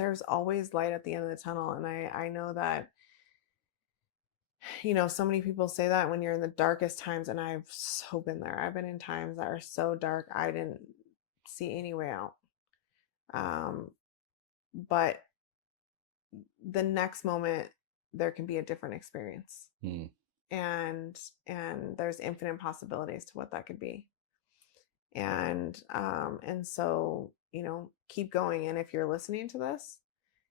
there's always light at the end of the tunnel. And I know that, so many people say that when you're in the darkest times, and I've so been there. I've been in times that are so dark, I didn't see any way out. Um, but the next moment, there can be a different experience. Mm. And there's infinite possibilities to what that could be. And so, keep going. And if you're listening to this,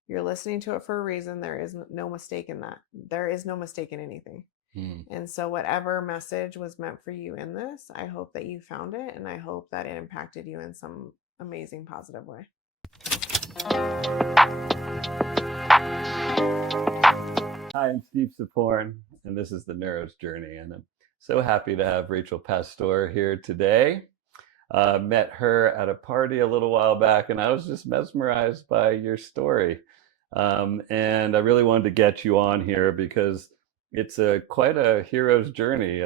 you're listening to it for a reason. There is no mistake in that. There is no mistake in anything. Mm. And so whatever message was meant for you in this, I hope that you found it, and I hope that it impacted you in some amazing positive way. Hi, I'm Steve Saporn, and this is the Neuro's Journey. And I'm so happy to have Rachel Pastor here today. Met her at a party a little while back, and I was just mesmerized by your story. And I really wanted to get you on here because it's quite a hero's journey.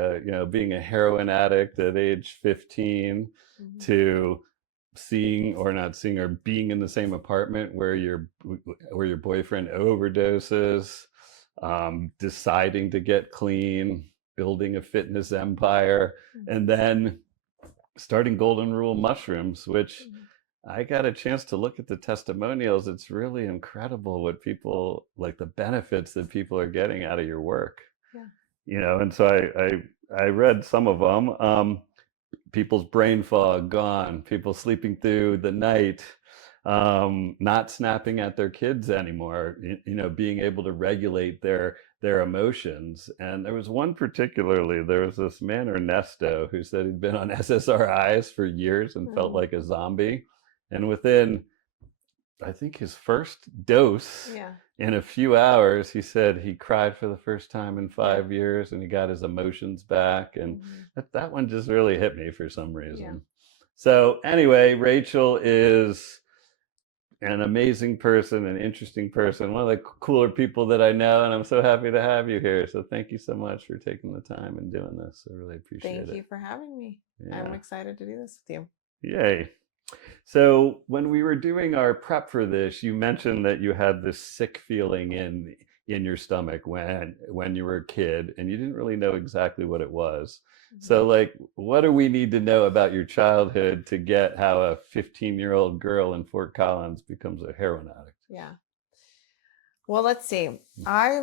Being a heroin addict at age 15 Mm-hmm. to seeing or not seeing or being in the same apartment where your boyfriend overdoses, deciding to get clean, building a fitness empire, Mm-hmm. and then starting Golden Rule mushrooms, which Mm-hmm. I got a chance to look at the testimonials. It's really incredible what people like, the benefits that people are getting out of your work. Yeah. And so I read some of them. People's brain fog gone, people sleeping through the night, not snapping at their kids anymore, being able to regulate their emotions. And there was one particularly, there was this man, Ernesto, who said he'd been on SSRIs for years and felt Uh-huh. like a zombie. And within, I think, his first dose, Yeah. in a few hours, he said he cried for the first time in Yeah. 5 years and he got his emotions back. And Mm-hmm. that one just really hit me for some Yeah. reason. So, anyway, Rachel is an amazing person, an interesting person, one of the cooler people that I know. And I'm so happy to have you here. So, thank you so much for taking the time and doing this. I really appreciate Thank it. you for having me. I'm Yeah. excited to do this with you. Yay. So when we were doing our prep for this, you mentioned that you had this sick feeling in your stomach when you were a kid, and you didn't really know exactly what it was. Mm-hmm. So, like, what do we need to know about your childhood to get how a 15-year-old girl in Fort Collins becomes a heroin addict? Yeah. Well, let's see. I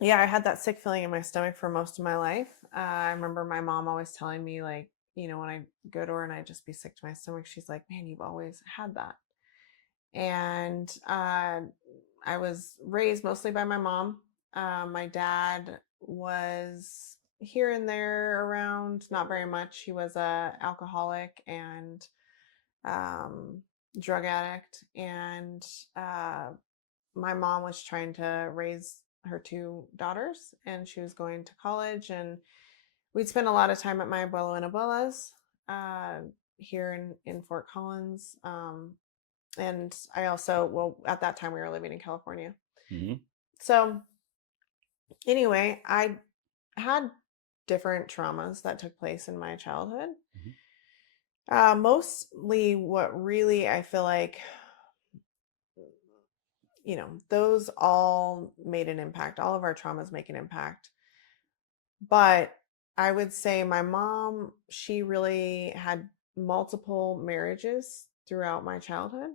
had that sick feeling in my stomach for most of my life. I remember my mom always telling me, like, when I go to her and I just be sick to my stomach, she's like, "Man, you've always had that." And I was raised mostly by my mom. My dad was here and there around, not very much. He was a alcoholic and um, drug addict, and my mom was trying to raise her two daughters, and she was going to college, and we'd spend a lot of time at my abuelo and abuela's uh, here in Fort Collins. And I also, well, at that time we were living in California. Mm-hmm. So anyway, I had different traumas that took place in my childhood. Mostly what really I feel like, those all made an impact. All of our traumas make an impact. But I would say my mom, she really had multiple marriages throughout my childhood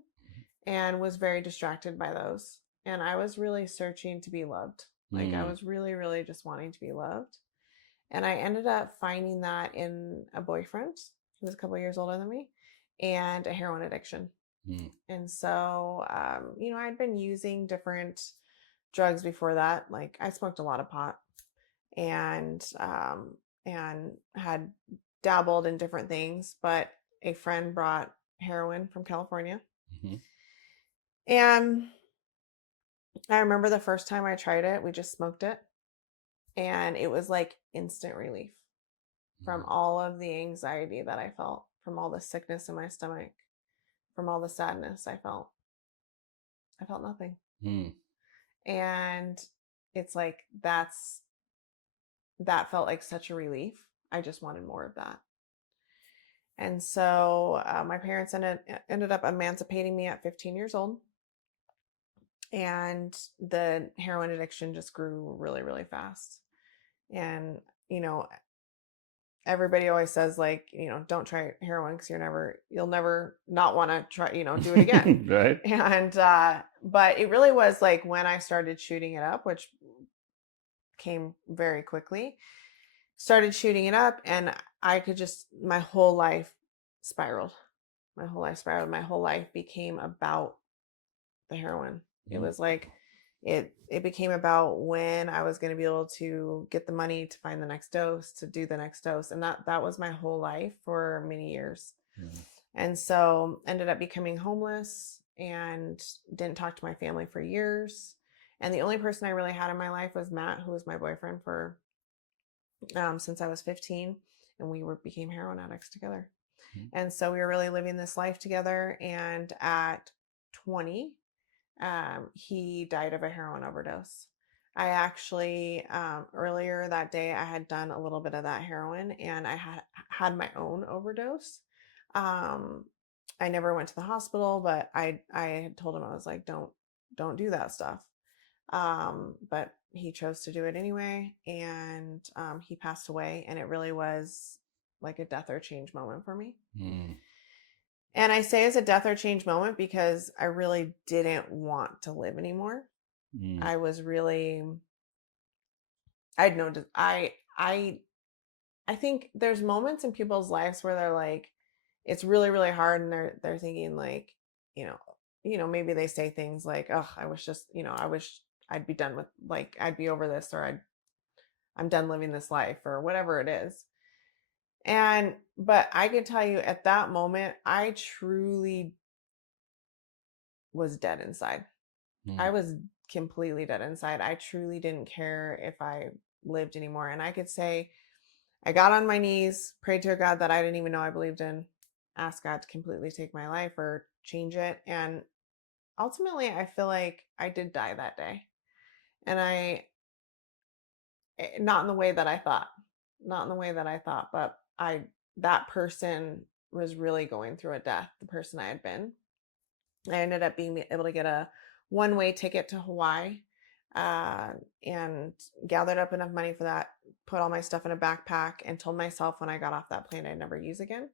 and was very distracted by those. And I was really searching to be loved. Like, I Mm-hmm. was really, really just wanting to be loved. And I ended up finding that in a boyfriend who was a couple years older than me and a heroin addiction. Mm-hmm. And so, I'd been using different drugs before that. Like, I smoked a lot of pot and had dabbled in different things, but a friend brought heroin from California. Mm-hmm. And I remember the first time I tried it, we just smoked it, and it was like instant relief from all of the anxiety that I felt, from all the sickness in my stomach, from all the sadness I felt. I felt nothing. Mm-hmm. And it's like that felt like such a relief. I just wanted more of that. And so my parents ended up emancipating me at 15 years old. and the heroin addiction just grew really, really fast. And, you know, everybody always says, like, don't try heroin because you'll never not want to try, do it again. Right. And, but it really was like when I started shooting it up, which came very quickly, started shooting it up, and I could just, my whole life spiraled. My whole life spiraled. My whole life became about the heroin. It Mm. was like it became about when I was going to be able to get the money to find the next dose, to do the next dose, and that was my whole life for many years. Mm. And so ended up becoming homeless and didn't talk to my family for years. And the only person I really had in my life was Matt, who was my boyfriend for since I was 15, and became heroin addicts together. Mm. And so we were really living this life together. And at 20, he died of a heroin overdose. I actually, earlier that day, I had done a little bit of that heroin, and I had my own overdose. Um, I never went to the hospital, but I had told him, I was like, don't do that stuff. But he chose to do it anyway, and he passed away, and it really was like a death or change moment for me. Mm. And I say it's a death or change moment because I really didn't want to live anymore. Mm. I was really, I'd know, I think there's moments in people's lives where they're like, it's really, really hard, and they're thinking like, you know, maybe they say things like, oh, I wish just, I wish I'd be done with, like, I'd be over this, or I'm done living this life, or whatever it is. But I could tell you at that moment, I truly was dead inside. I Mm. was completely dead inside. I truly didn't care if I lived anymore. And I could say, I got on my knees, prayed to a God that I didn't even know I believed in, asked God to completely take my life or change it. And ultimately, I feel like I did die that day. And not in the way that I thought, not in the way that I thought, but that person was really going through a death, the person I had been. I ended up being able to get a one-way ticket to Hawaii, uh, and gathered up enough money for that, put all my stuff in a backpack, and told myself when I got off that plane I'd never use again.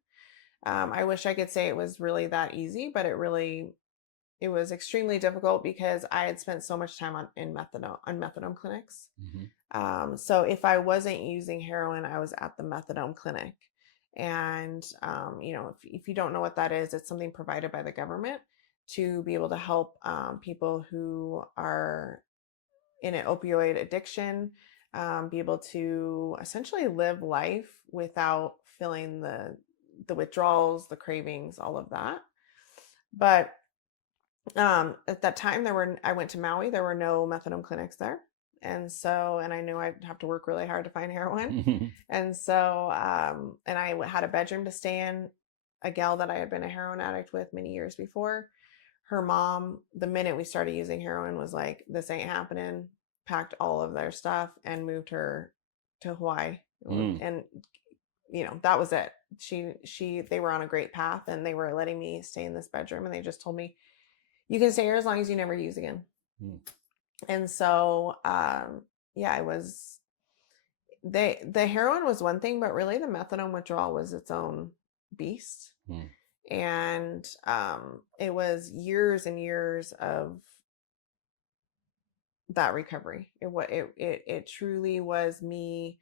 I wish I could say it was really that easy, but it was extremely difficult because I had spent so much time on methadone clinics. Mm-hmm. So if I wasn't using heroin, I was at the methadone clinic. And, if you don't know what that is, it's something provided by the government to be able to help people who are in an opioid addiction, be able to essentially live life without feeling the withdrawals, the cravings, all of that. But at that time, I went to Maui, there were no methadone clinics there. And I knew I'd have to work really hard to find heroin. And so, and I had a bedroom to stay in. A gal that I had been a heroin addict with many years before, her mom, the minute we started using heroin, was like, this ain't happening, packed all of their stuff and moved her to Hawaii. Mm. And, that was it. They were on a great path, and they were letting me stay in this bedroom, and they just told me, you can stay here as long as you never use again. Mm. And so, yeah, the heroin was one thing, but really the methadone withdrawal was its own beast. Mm. And it was years and years of that recovery. It truly was me.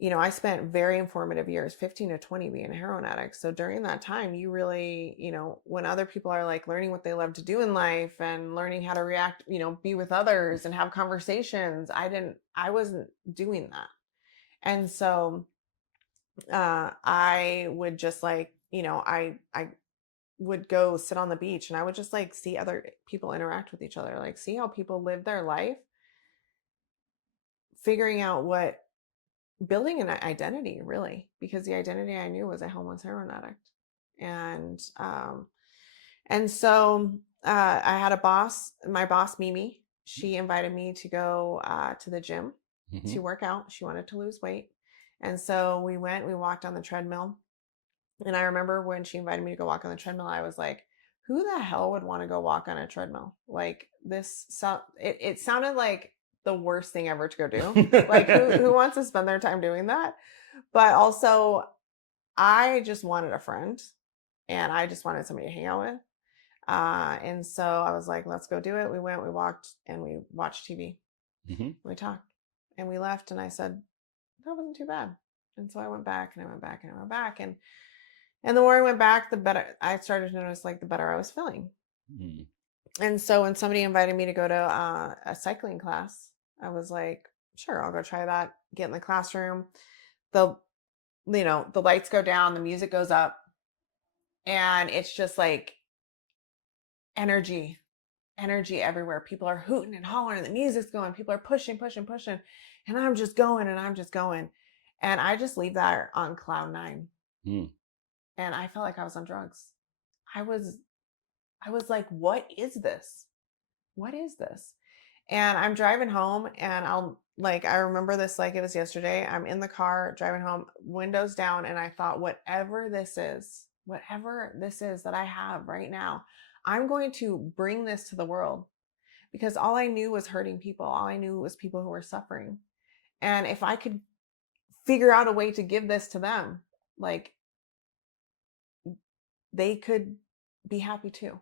I spent very informative years, 15 to 20, being a heroin addict. So during that time, you really, when other people are like learning what they love to do in life and learning how to react, be with others and have conversations, I wasn't doing that. And so I would just like, I would go sit on the beach, and I would just like see other people interact with each other, like see how people live their life, figuring out building an identity, really, because the identity I knew was a homeless heroin addict. And I had my boss Mimi. She invited me to go to the gym Mm-hmm. to work out. She wanted to lose weight, and so we walked on the treadmill. And I remember when she invited me to go walk on the treadmill, I was like, who the hell would want to go walk on a treadmill? Like this, it sounded like the worst thing ever to go do. Like who wants to spend their time doing that? But also, I just wanted a friend, and I just wanted somebody to hang out with. And so I was like, let's go do it. We went, we walked, and we watched TV. Mm-hmm. We talked, and we left. And I said, that wasn't too bad. And so I went back, and I went back, and I went back, and the more I went back, the better I started to notice, like, the better I was feeling. Mm. And so when somebody invited me to go to a cycling class, I was like, sure, I'll go try that. Get in the classroom. The lights go down, the music goes up, and it's just like energy everywhere. People are hooting and hollering, the music's going, people are pushing, and I'm just going, and I just leave that on cloud 9. Mm. And I felt like I was on drugs. I was like, what is this? And I'm driving home, and I remember this like it was yesterday. I'm in the car driving home, windows down, and I thought, whatever this is that I have right now, I'm going to bring this to the world, because all I knew was hurting people. All I knew was people who were suffering. And if I could figure out a way to give this to them, like, they could be happy too.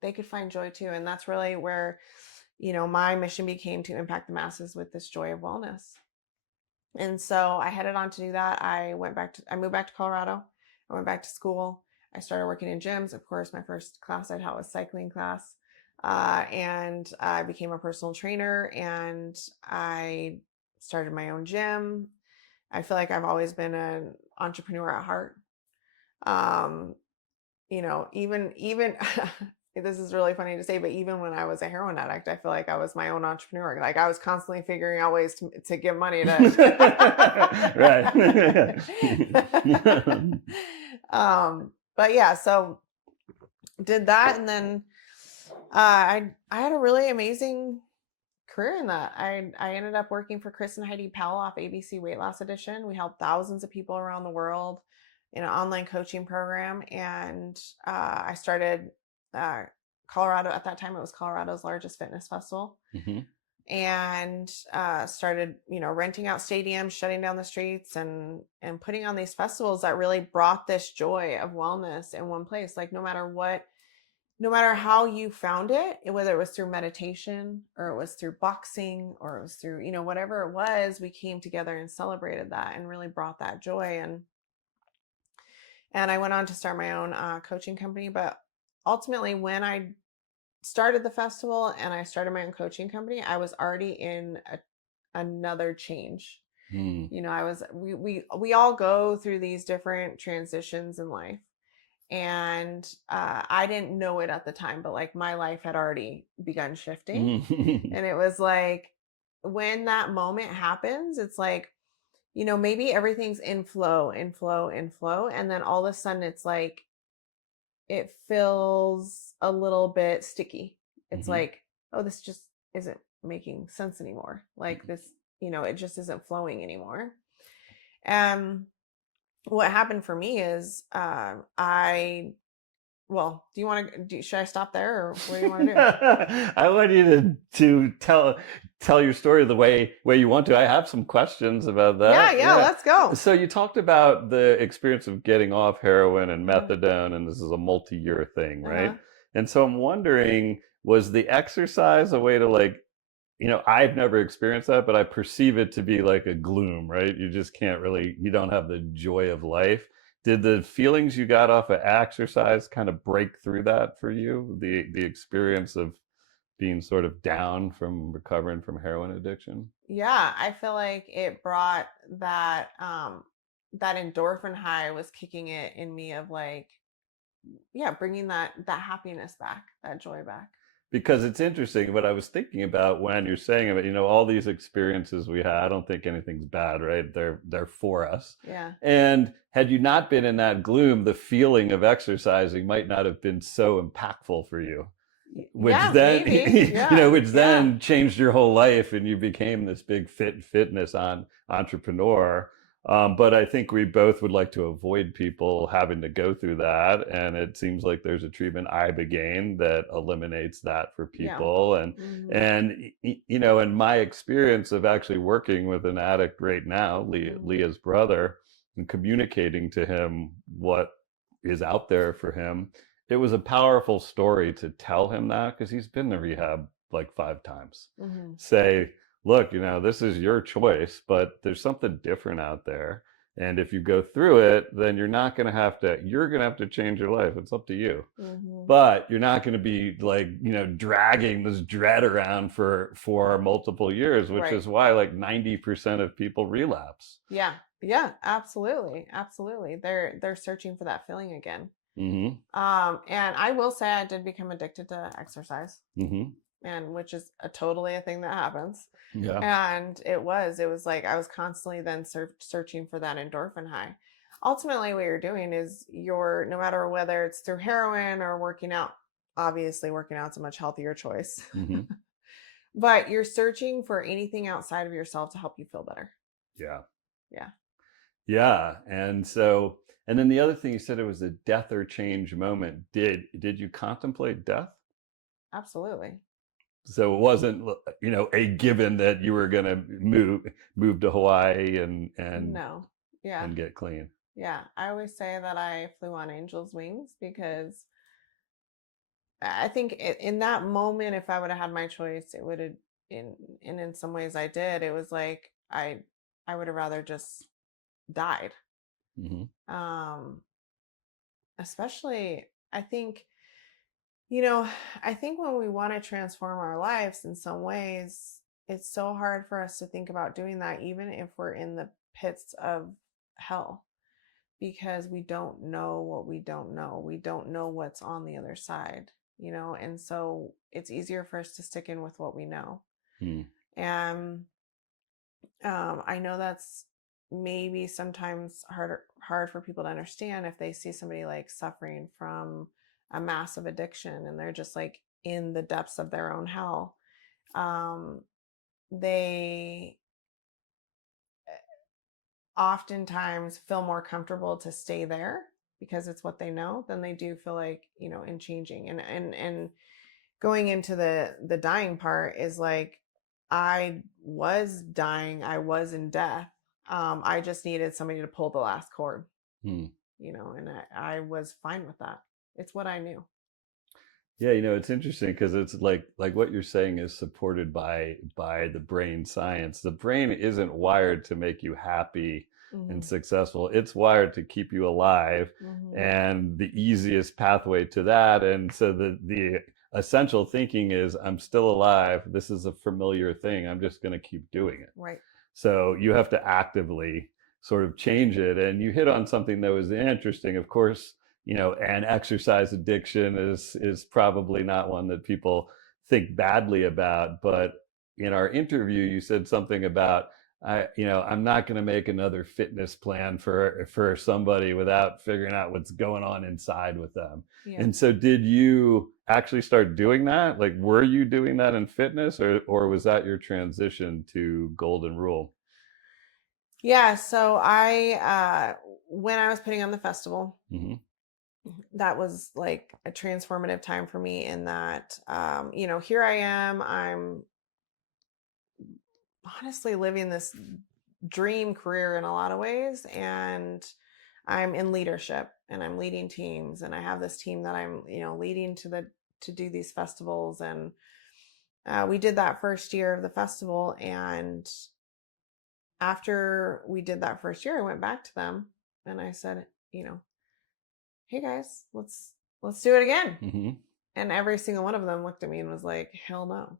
They could find joy too. And that's really where, my mission became, to impact the masses with this joy of wellness. And so I headed on to do that. I moved back to Colorado. I went back to school. I started working in gyms. Of course, my first class I taught was cycling class. And I became a personal trainer, and I started my own gym. I feel like I've always been an entrepreneur at heart. Even this is really funny to say, but even when I was a heroin addict, I feel like I was my own entrepreneur. Like, I was constantly figuring out ways to give money to. Right. But yeah, so did that, and then I had a really amazing career in that. I ended up working for Chris and Heidi Powell off ABC Weight Loss Edition. We helped thousands of people around the world in an online coaching program. And I started Colorado. At that time, it was Colorado's largest fitness festival. Mm-hmm. And started, renting out stadiums, shutting down the streets, and putting on these festivals that really brought this joy of wellness in one place. Like, no matter how you found it, whether it was through meditation, or it was through boxing, or it was through, whatever it was, we came together and celebrated that and really brought that joy. And I went on to start my own coaching company. But ultimately, when I started the festival and I started my own coaching company, I was already in another change. We all go through these different transitions in life. And I didn't know it at the time, but like, my life had already begun shifting. And it was like, when that moment happens, it's like, maybe everything's in flow. And then all of a sudden it's like, it feels a little bit sticky. It's like, oh, this just isn't making sense anymore. Like, this, it just isn't flowing anymore. What happened for me is, do you want to should I stop there, or what do you want to do? I want you to tell your story the way you want to. I have some questions about that. Yeah, let's go. So you talked about the experience of getting off heroin and methadone, and this is a multi-year thing, right? And so I'm wondering, was the exercise a way to, like, I've never experienced that, but I perceive it to be like a gloom, right? You just you don't have the joy of life. Did the feelings you got off of exercise kind of break through that for you? The experience of being sort of down from recovering from heroin addiction? Yeah, I feel like it brought that, that endorphin high was kicking it in me, of like, bringing that happiness back, that joy back. Because it's interesting what I was thinking about when you're saying about, all these experiences we had. I don't think anything's bad, right? They're for us. Yeah. And had you not been in that gloom, the feeling of exercising might not have been so impactful for you. Which then changed your whole life, and you became this big fitness entrepreneur. But I think we both would like to avoid people having to go through that. And it seems like there's a treatment, ibogaine, that eliminates that for Yeah. people. Hmm. And you know, in my experience of actually working with an addict right now, Hmm. Leah's brother, and communicating to him what is out there for him, it was a powerful story to tell him that, because he's been to rehab like 5 times. Hmm. Say, look, you know, this is your choice, but there's something different out there. And if you go through it, then you're going to have to change your life. It's up to you. Hmm. But you're not going to be like, you know, dragging this dread around for multiple years, which Right. is why like 90% of people relapse. Yeah. Yeah, absolutely. Absolutely. They're searching for that feeling again. Mm-hmm. And I will say I did become addicted to exercise, Mm-hmm. and which is totally a thing that happens. Yeah. And it was like I was constantly then searching for that endorphin high. Ultimately, what you're doing is no matter whether it's through heroin or working out, obviously working out's a much healthier choice, Mm-hmm. but you're searching for anything outside of yourself to help you feel better. Yeah. Yeah, Yeah. And then the other thing, you said it was a death or change moment. Did you contemplate death? absolutely. So it wasn't, you know, a given that you were going to move to Hawaii No. Yeah. and get clean. Yeah. I always say that I flew on angel's wings because I think in that moment, if I would have had my choice, it would have, in some ways I did. It was like I would have rather just died. Hmm. Um, Especially, I think, you know, I think when we want to transform our lives in some ways, it's so hard for us to think about doing that, even if we're in the pits of hell, because we don't know what we don't know. We don't know what's on the other side, and so it's easier for us to stick in with what we know. Mm. And I know that's maybe sometimes hard for people to understand if they see somebody like suffering from a massive addiction and they're just like in the depths of their own hell. Um, they oftentimes feel more comfortable to stay there because it's what they know than they do feel like, in changing. And going into the dying part is like, I was dying, I was in death. I just needed somebody to pull the last cord, Mm. and I was fine with that. It's what I knew. Yeah, you know, it's interesting because it's like what you're saying is supported by the brain science. The brain isn't wired to make you happy and Hmm. successful. It's wired to keep you alive, Hmm. and the easiest pathway to that. And so the essential thinking is, I'm still alive. This is a familiar thing. I'm just going to keep doing it. Right. So you have to actively sort of change it. And you hit on something that was interesting. Of course, you know, and exercise addiction is probably not one that people think badly about. But in our interview, you said something about, I'm not going to make another fitness plan for somebody without figuring out what's going on inside with them. Yeah. And so, did you actually start doing that? Like, were you doing that in fitness, or was that your transition to Golden Rule? Yeah. So when I was putting on the festival, Hmm. that was like a transformative time for me in that, here I am. I'm honestly living this dream career in a lot of ways. And I'm in leadership and I'm leading teams. And I have this team that I'm, leading to do these festivals. And we did that first year of the festival. And after we did that first year, I went back to them and I said, hey guys, let's do it again. Hmm. And every single one of them looked at me and was like, hell no.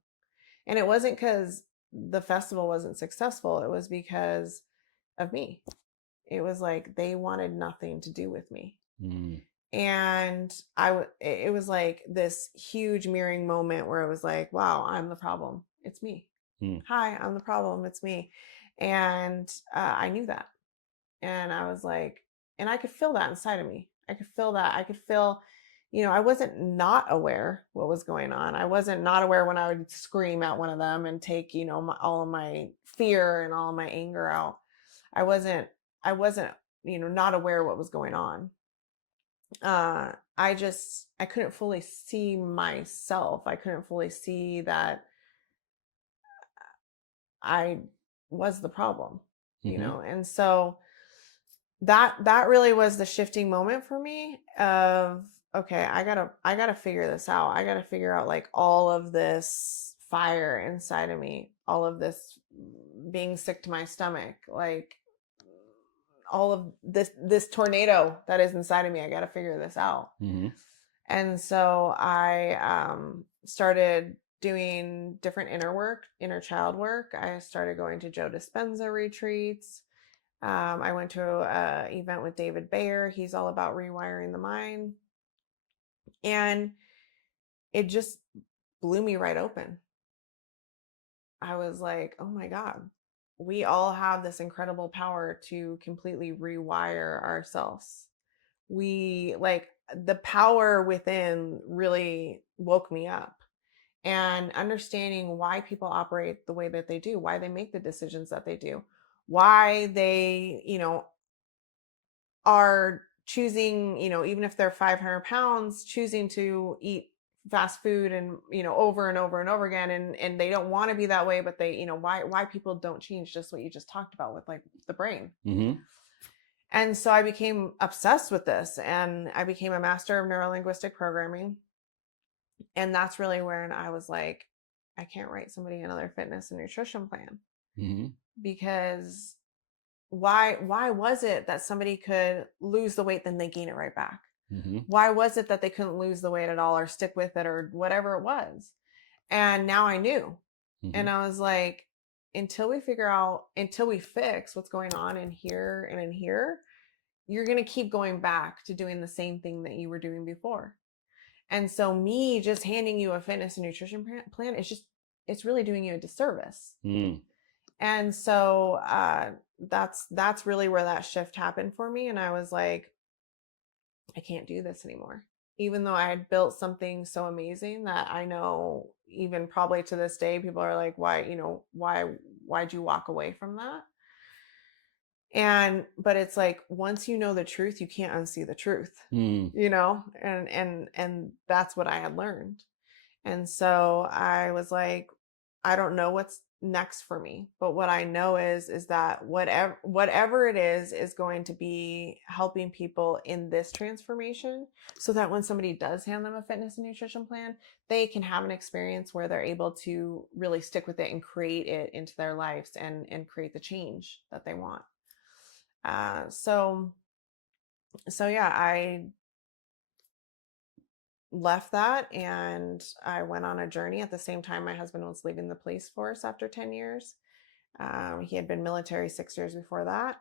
And it wasn't because the festival wasn't successful. It was because of me. It was like they wanted nothing to do with me. Mm. And it was like this huge mirroring moment where it was like, wow, I'm the problem. It's me. Mm. Hi, I'm the problem. It's me. And I knew that. And I was like, and I could feel that inside of me. I could feel that. I could feel, I wasn't not aware what was going on. I wasn't not aware when I would scream at one of them and take, all of my fear and all of my anger out. I wasn't I wasn't, not aware what was going on. I couldn't fully see myself. I couldn't fully see that I was the problem, Mm-hmm. and so that really was the shifting moment for me of, okay, I gotta figure this out. I gotta figure out like all of this fire inside of me, all of this being sick to my stomach, like all of this tornado that is inside of me. I gotta figure this out. Mm-hmm. And so I started doing different inner child work. I started going to Joe Dispenza retreats. I went to an event with David Bayer. He's all about rewiring the mind. And it just blew me right open. I was like, oh my God, we all have this incredible power to completely rewire ourselves. We like the power within really woke me up. And understanding why people operate the way that they do, why they make the decisions that they do, why they, are choosing, even if they're 500 pounds, choosing to eat fast food and, over and over and over again. And they don't want to be that way, but they, why people don't change, just what you just talked about with like the brain. Mm-hmm. And so I became obsessed with this and I became a master of neuro-linguistic programming. And that's really when I was like, I can't write somebody another fitness and nutrition plan, Mm-hmm. because why was it that somebody could lose the weight then they gain it right back? Mm-hmm. Why was it that they couldn't lose the weight at all or stick with it or whatever it was? And now I knew. Mm-hmm. And I was like, until we fix what's going on in here and in here, you're going to keep going back to doing the same thing that you were doing before. And so me just handing you a fitness and nutrition plan is it's really doing you a disservice. Mm. And so that's really where that shift happened for me. And I was like, I can't do this anymore. Even though I had built something so amazing that I know even probably to this day, people are like, why'd you walk away from that? But it's like, once you know the truth, you can't unsee the truth, Mm. and that's what I had learned. And so I was like, I don't know what's next for me, but what I know is that whatever it is going to be helping people in this transformation, so that when somebody does hand them a fitness and nutrition plan, they can have an experience where they're able to really stick with it and create it into their lives and create the change that they want. So yeah, I left that and I went on a journey. At the same time, my husband was leaving the police force after 10 years. He had been military 6 years before that.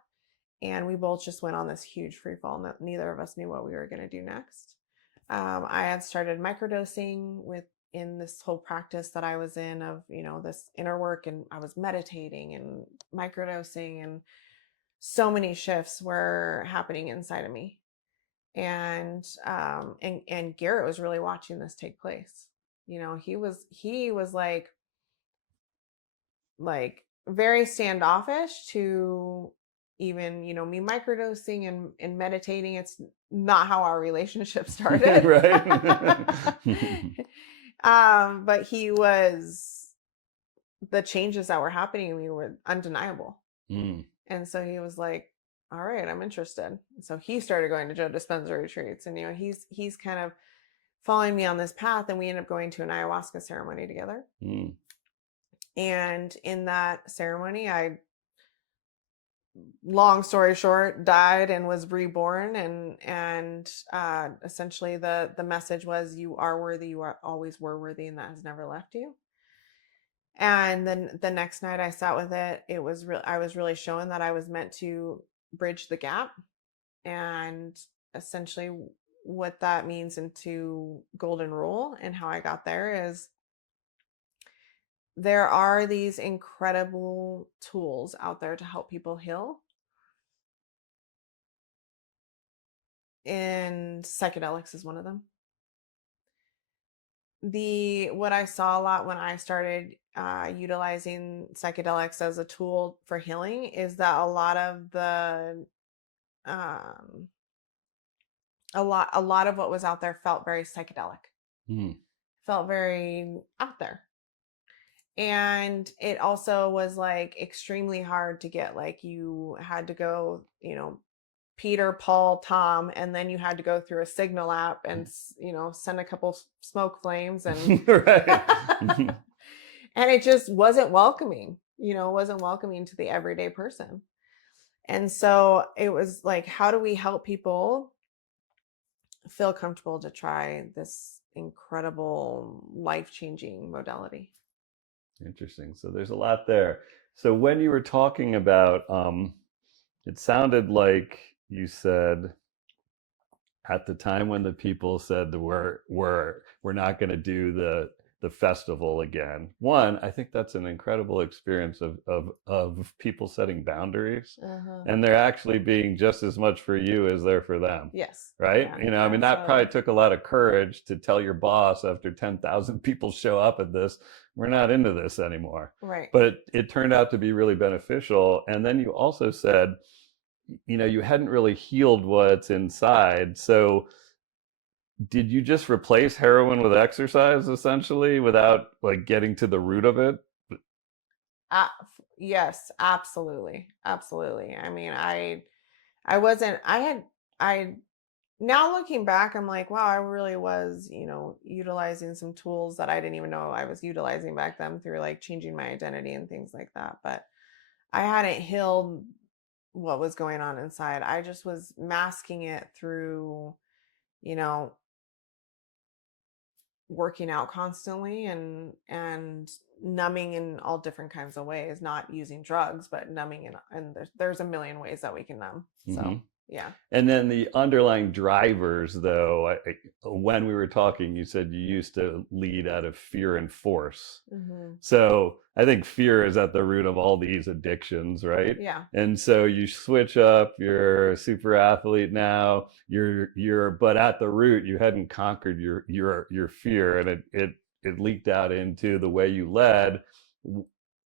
And we both just went on this huge free fall. Neither of us knew what we were going to do next. I had started microdosing in this whole practice that I was in of, this inner work, and I was meditating and microdosing, and so many shifts were happening inside of me. And Garrett was really watching this take place. He was like very standoffish to even, me microdosing and meditating. It's not how our relationship started. Right. But the changes that were happening to me were undeniable. Mm. And so he was like, all right, I'm interested. So he started going to Joe Dispenza retreats, and he's kind of following me on this path, and we ended up going to an ayahuasca ceremony together. Mm. And in that ceremony, I, long story short, died and was reborn. And essentially the message was, you are worthy, you always were worthy, and that has never left you. And then the next night I sat with it, I was really shown that I was meant to bridge the gap. And essentially what that means into golden rule and how I got there is, there are these incredible tools out there to help people heal. And psychedelics is one of them. what I saw a lot when I started utilizing psychedelics as a tool for healing is that um, a lot of what was out there felt very psychedelic, Mm. felt very out there. And it also was like extremely hard to get. Like you had to go, Peter, Paul, Tom, and then you had to go through a Signal app and send a couple smoke flames and Right. and it just wasn't welcoming. Wasn't welcoming to the everyday person. And so it was like, how do we help people feel comfortable to try this incredible life-changing modality? Interesting. So there's a lot there. So when you were talking about, it sounded like you said at the time when the people said that we're not going to do the festival again. One, I think that's an incredible experience of people setting boundaries, Uh-huh. and they're actually being just as much for you as they're for them. Yes. Right? Yeah, I mean, that probably absolutely. took a lot of courage to tell your boss after 10,000 people show up at this, we're not into this anymore. Right. But it turned out to be really beneficial. And then you also said, you hadn't really healed what's inside. So did you just replace heroin with exercise essentially without like getting to the root of it? Uh, yes, absolutely. Absolutely. I mean, I wasn't I had I now looking back, I'm like, wow, I really was, utilizing some tools that I didn't even know I was utilizing back then through like changing my identity and things like that. But I hadn't healed what was going on inside. I just was masking it through, you know, working out constantly and numbing in all different kinds of ways, not using drugs, but numbing and there's a million ways that we can numb. Hmm. So, yeah. And then the underlying drivers, though, when we were talking, you said you used to lead out of fear and force. Mhm. So I think fear is at the root of all these addictions, right? Yeah. And so you switch up, you're a super athlete now, but at the root, you hadn't conquered your fear, and it leaked out into the way you led.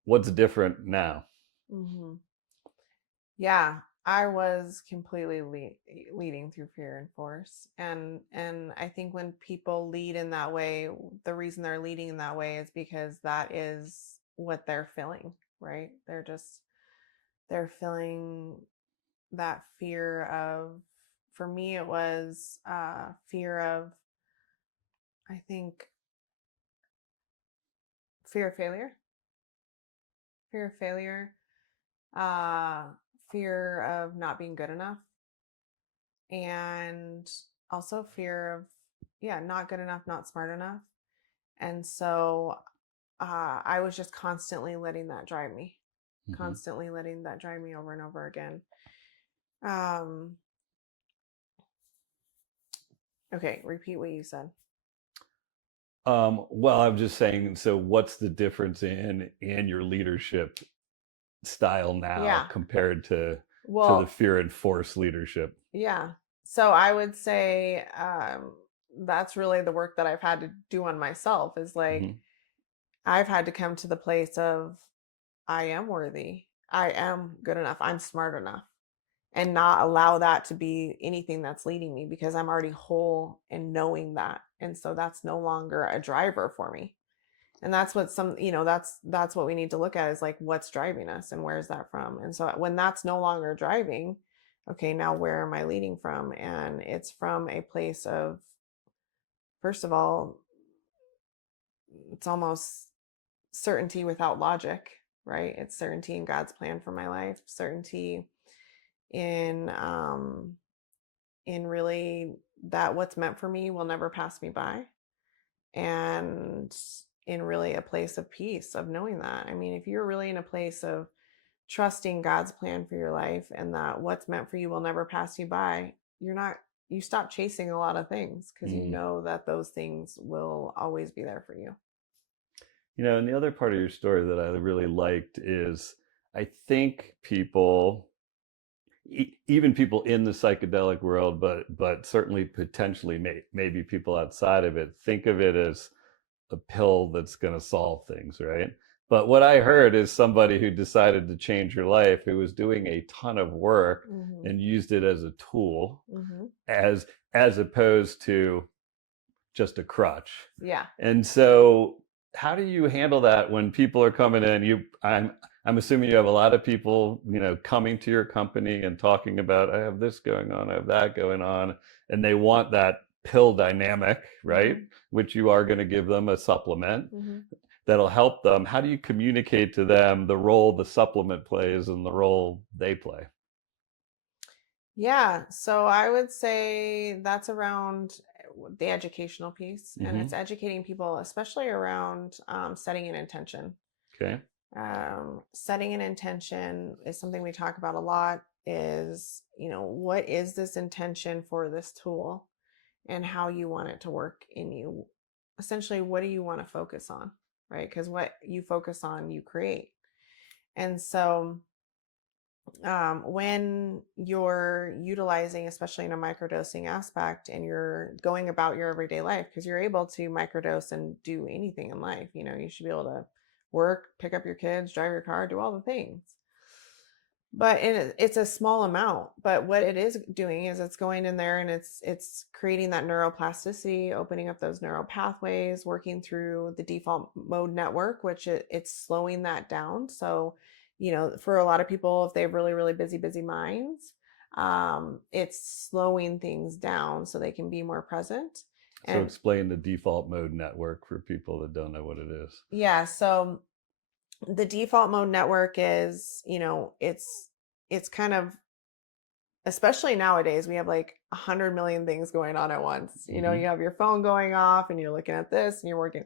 What's different now? Mhm. Yeah, I was completely leading through fear and force, and I think when people lead in that way, the reason they're leading in that way is because that is what they're feeling, right? They're feeling that fear of. For me, it was fear of, I think, fear of failure, fear of failure, uh, fear of not being good enough, and also fear of, yeah, not good enough, not smart enough. And so I was just constantly letting that drive me, Hmm. constantly letting that drive me over and over again. um okay, repeat what you said. Well, I'm just saying, so what's the difference in your leadership style now Yeah, compared to the well, fear and force leadership? yeah, so I would say that's really the work that I've had to do on myself, is like Hmm. I've had to come to the place of, I am worthy, I am good enough, I'm smart enough, and not allow that to be anything that's leading me, because I'm already whole in knowing that. And so that's no longer a driver for me. And that's what that's what we need to look at, is like, what's driving us and where's that from? And so when that's no longer driving, okay, now where am I leading from? And it's from a place of, first of all, it's almost certainty without logic, right? It's certainty in God's plan for my life, certainty in really that what's meant for me will never pass me by, and in really a place of peace of knowing that. I mean, if you're really in a place of trusting God's plan for your life and that what's meant for you will never pass you by, you stop chasing a lot of things, because you Mm. know that those things will always be there for you. And the other part of your story that I really liked is I think people, even people in the psychedelic world, but certainly potentially maybe people outside of it, think of it as a pill that's going to solve things, right? But what I heard is somebody who decided to change your life, who was doing a ton of work Mm-hmm. and used it as a tool, Mm-hmm. as opposed to just a crutch. Yeah. And so how do you handle that when people are coming in? I'm assuming you have a lot of people, coming to your company and talking about, I have this going on, I have that going on, and they want that pill dynamic, right? Mm-hmm. Which you are going to give them a supplement Mm-hmm. that'll help them. How do you communicate to them the role the supplement plays and the role they play? Yeah, so I would say that's around the educational piece, and it's Hmm. educating people, especially around setting an intention. Okay. Setting an intention is something we talk about a lot. Is, what is this intention for this tool, and how you want it to work in you? Essentially, what do you want to focus on, right? Because what you focus on, you create. And so when you're utilizing, especially in a microdosing aspect, and you're going about your everyday life, because you're able to microdose and do anything in life, you should be able to work, pick up your kids, drive your car, do all the things. But it's a small amount. But what it is doing is it's going in there and it's creating that neuroplasticity, opening up those neural pathways, working through the default mode network, which it's slowing that down. So, for a lot of people, if they have really, really busy minds, it's slowing things down so they can be more present. So And explain the default mode network for people that don't know what it is. yeah, so the default mode network is, it's kind of, especially nowadays, we have like 100 million things going on at once. Hmm. You have your phone going off and you're looking at this and you're working,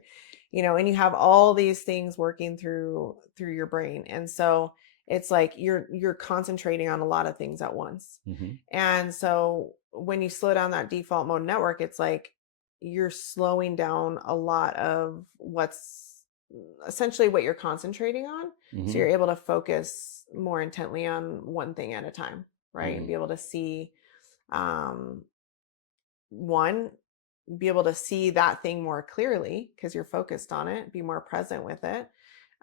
and you have all these things working through your brain. And so it's like you're concentrating on a lot of things at once. Hmm. And so when you slow down that default mode network, it's like you're slowing down a lot of what's essentially what you're concentrating on. So Hmm. you're able to focus more intently on one thing at a time, right? And Hmm. be able to see, um, one, be able to see that thing more clearly because you're focused on it, be more present with it.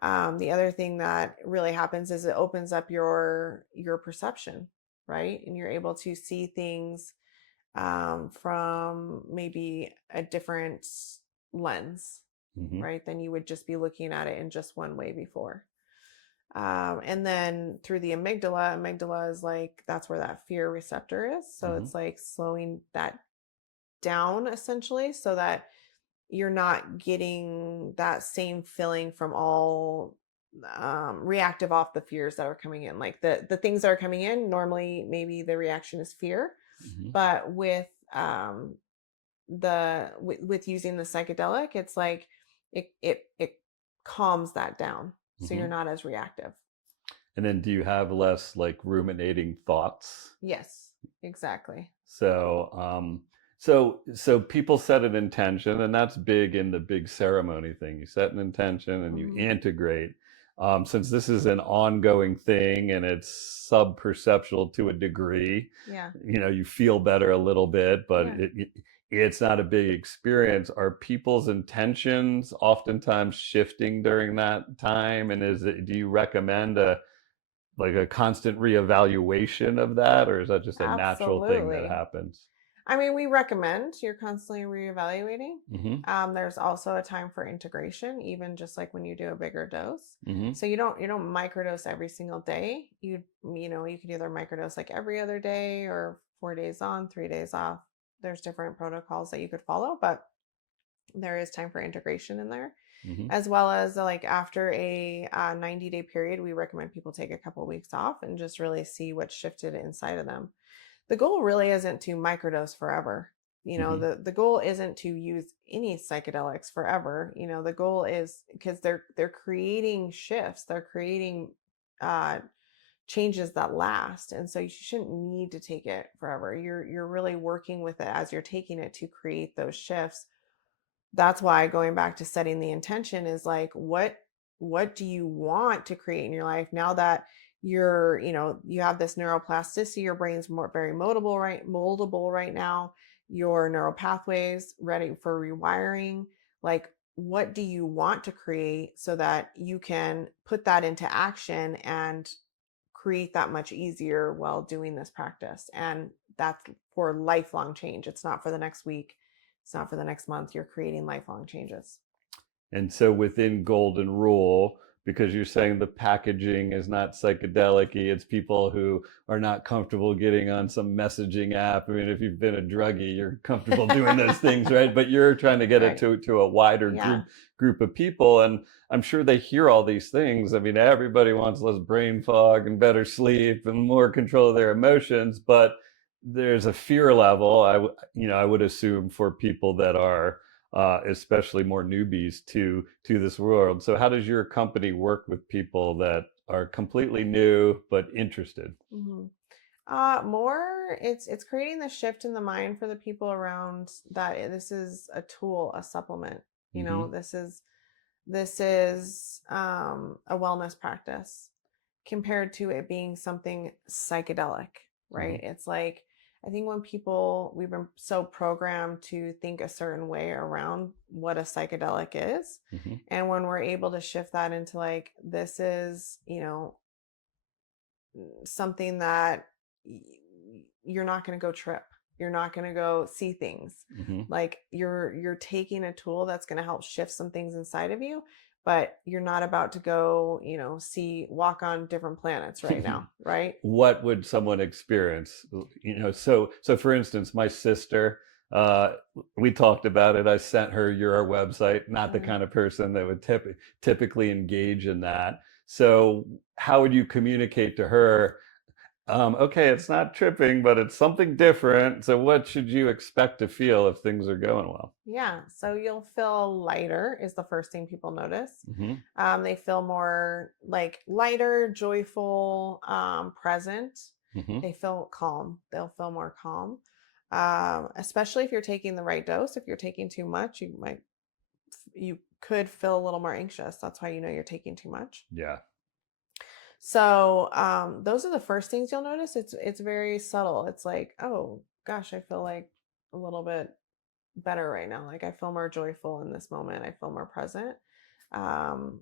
The other thing that really happens is it opens up your perception, right? And you're able to see things from maybe a different lens, Hmm. right? Than you would just be looking at it in just one way before. And then through the amygdala is like, that's where that fear receptor is. So Hmm. it's like slowing that down essentially so that you're not getting that same feeling from all reactive off the fears that are coming in. Like the things that are coming in, normally maybe the reaction is fear, Hmm. but with using the psychedelic, it's like it calms that down. So you're Hmm. not as reactive. And then do you have less like ruminating thoughts? Yes, exactly. So, so people set an intention, and that's big in the big ceremony thing. You set an intention and you Hmm. integrate. Since this is an ongoing thing and it's sub-perceptual to a degree, Yeah. you feel better a little bit, but Yeah. it's not a big experience. Are people's intentions oftentimes shifting during that time? And do you recommend a constant reevaluation of that, or is that just a natural thing that Absolutely. happens? I mean, we recommend you're constantly reevaluating. Hmm. There's also a time for integration, even just like when you do a bigger dose. Hmm. So you don't microdose every single day. You could either microdose like every other day or 4 days on, 3 days off. There's different protocols that you could follow, but there is time for integration in there, Hmm. as well as like after a 90-day period, we recommend people take a couple weeks off and just really see what shifted inside of them. The goal really isn't to microdose forever. Hmm. The goal isn't to use any psychedelics forever. The goal is because they're creating shifts, they're creating uh changes that last. And so you shouldn't need to take it forever. You're really working with it as you're taking it to create those shifts. That's why going back to setting the intention is like, what do you want to create in your life now that you have this neuroplasticity, your brain's more very moldable right now, your neural pathways ready for rewiring. Like, what do you want to create so that you can put that into action and create that much easier while doing this practice. And that's for lifelong change. It's not for the next week. It's not for the next month. You're creating lifelong changes. And so within Golden Rule, because you're saying the packaging is not psychedelic-y, it's people who are not comfortable getting on some messaging app. I mean, if you've been a druggie, you're comfortable doing those things, right? But you're trying to get it Right. to a wider Yeah. group of people. And I'm sure they hear all these things. I mean, everybody wants less brain fog and better sleep and more control of their emotions, but there's a fear level, I would assume, for people that are especially more newbies to this world. So how does your company work with people that are completely new but interested? hmm More, it's creating the shift in the mind for the people around that this is a tool, a supplement. You Hmm. know, this is a wellness practice compared to it being something psychedelic, Hmm. right? It's like, I think when we've been so programmed to think a certain way around what a psychedelic is. Hmm. And when we're able to shift that into like, this is, something that you're not going to go trip. You're not going to go see things. Hmm. Like you're taking a tool that's going to help shift some things inside of you, but you're not about to go, walk on different planets right now, right? What would someone experience? So for instance, my sister, uh, we talked about it. I sent her your website, not the Uh, kind of person that would typically engage in that. So how would you communicate to her, okay, it's not tripping, but it's something different. So what should you expect to feel if things are going well? yeah. So you'll feel lighter is the first thing people notice. Hmm. They feel more like lighter, joyful, present. Hmm. They feel calm. They'll feel more calm, especially if you're taking the right dose. If you're taking too much, you could feel a little more anxious. That's why you know you're taking too much. Yeah. So those are the first things you'll notice. It's very subtle. It's like, oh gosh, I feel like a little bit better right now. Like I feel more joyful in this moment. I feel more present. Um,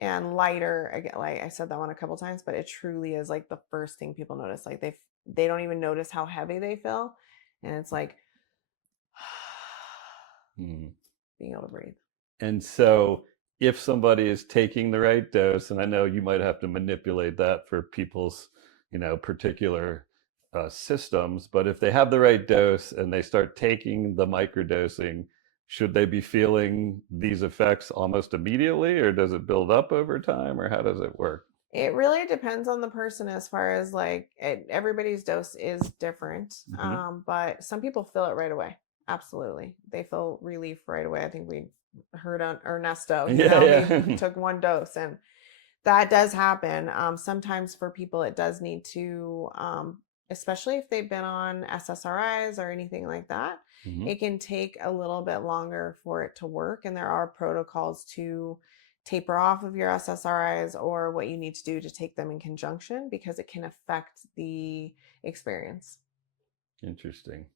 and lighter. Again, like I said that one a couple times, but it truly is like the first thing people notice. Like they don't even notice how heavy they feel, and it's like Mhm. being able to breathe. And so if somebody is taking the right dose, and I know you might have to manipulate that for people's, particular systems, but if they have the right dose and they start taking the microdosing, should they be feeling these effects almost immediately, or does it build up over time, or how does it work? It really depends on the person as far as like everybody's dose is different. Hmm. But some people feel it right away. Absolutely. They feel relief right away. I think we heard on Ernesto, Yeah, he yeah. took one dose and that does happen. Sometimes for people, it does need to, especially if they've been on SSRIs or anything like that, Hmm. it can take a little bit longer for it to work. And there are protocols to taper off of your SSRIs or what you need to do to take them in conjunction because it can affect the experience. Interesting.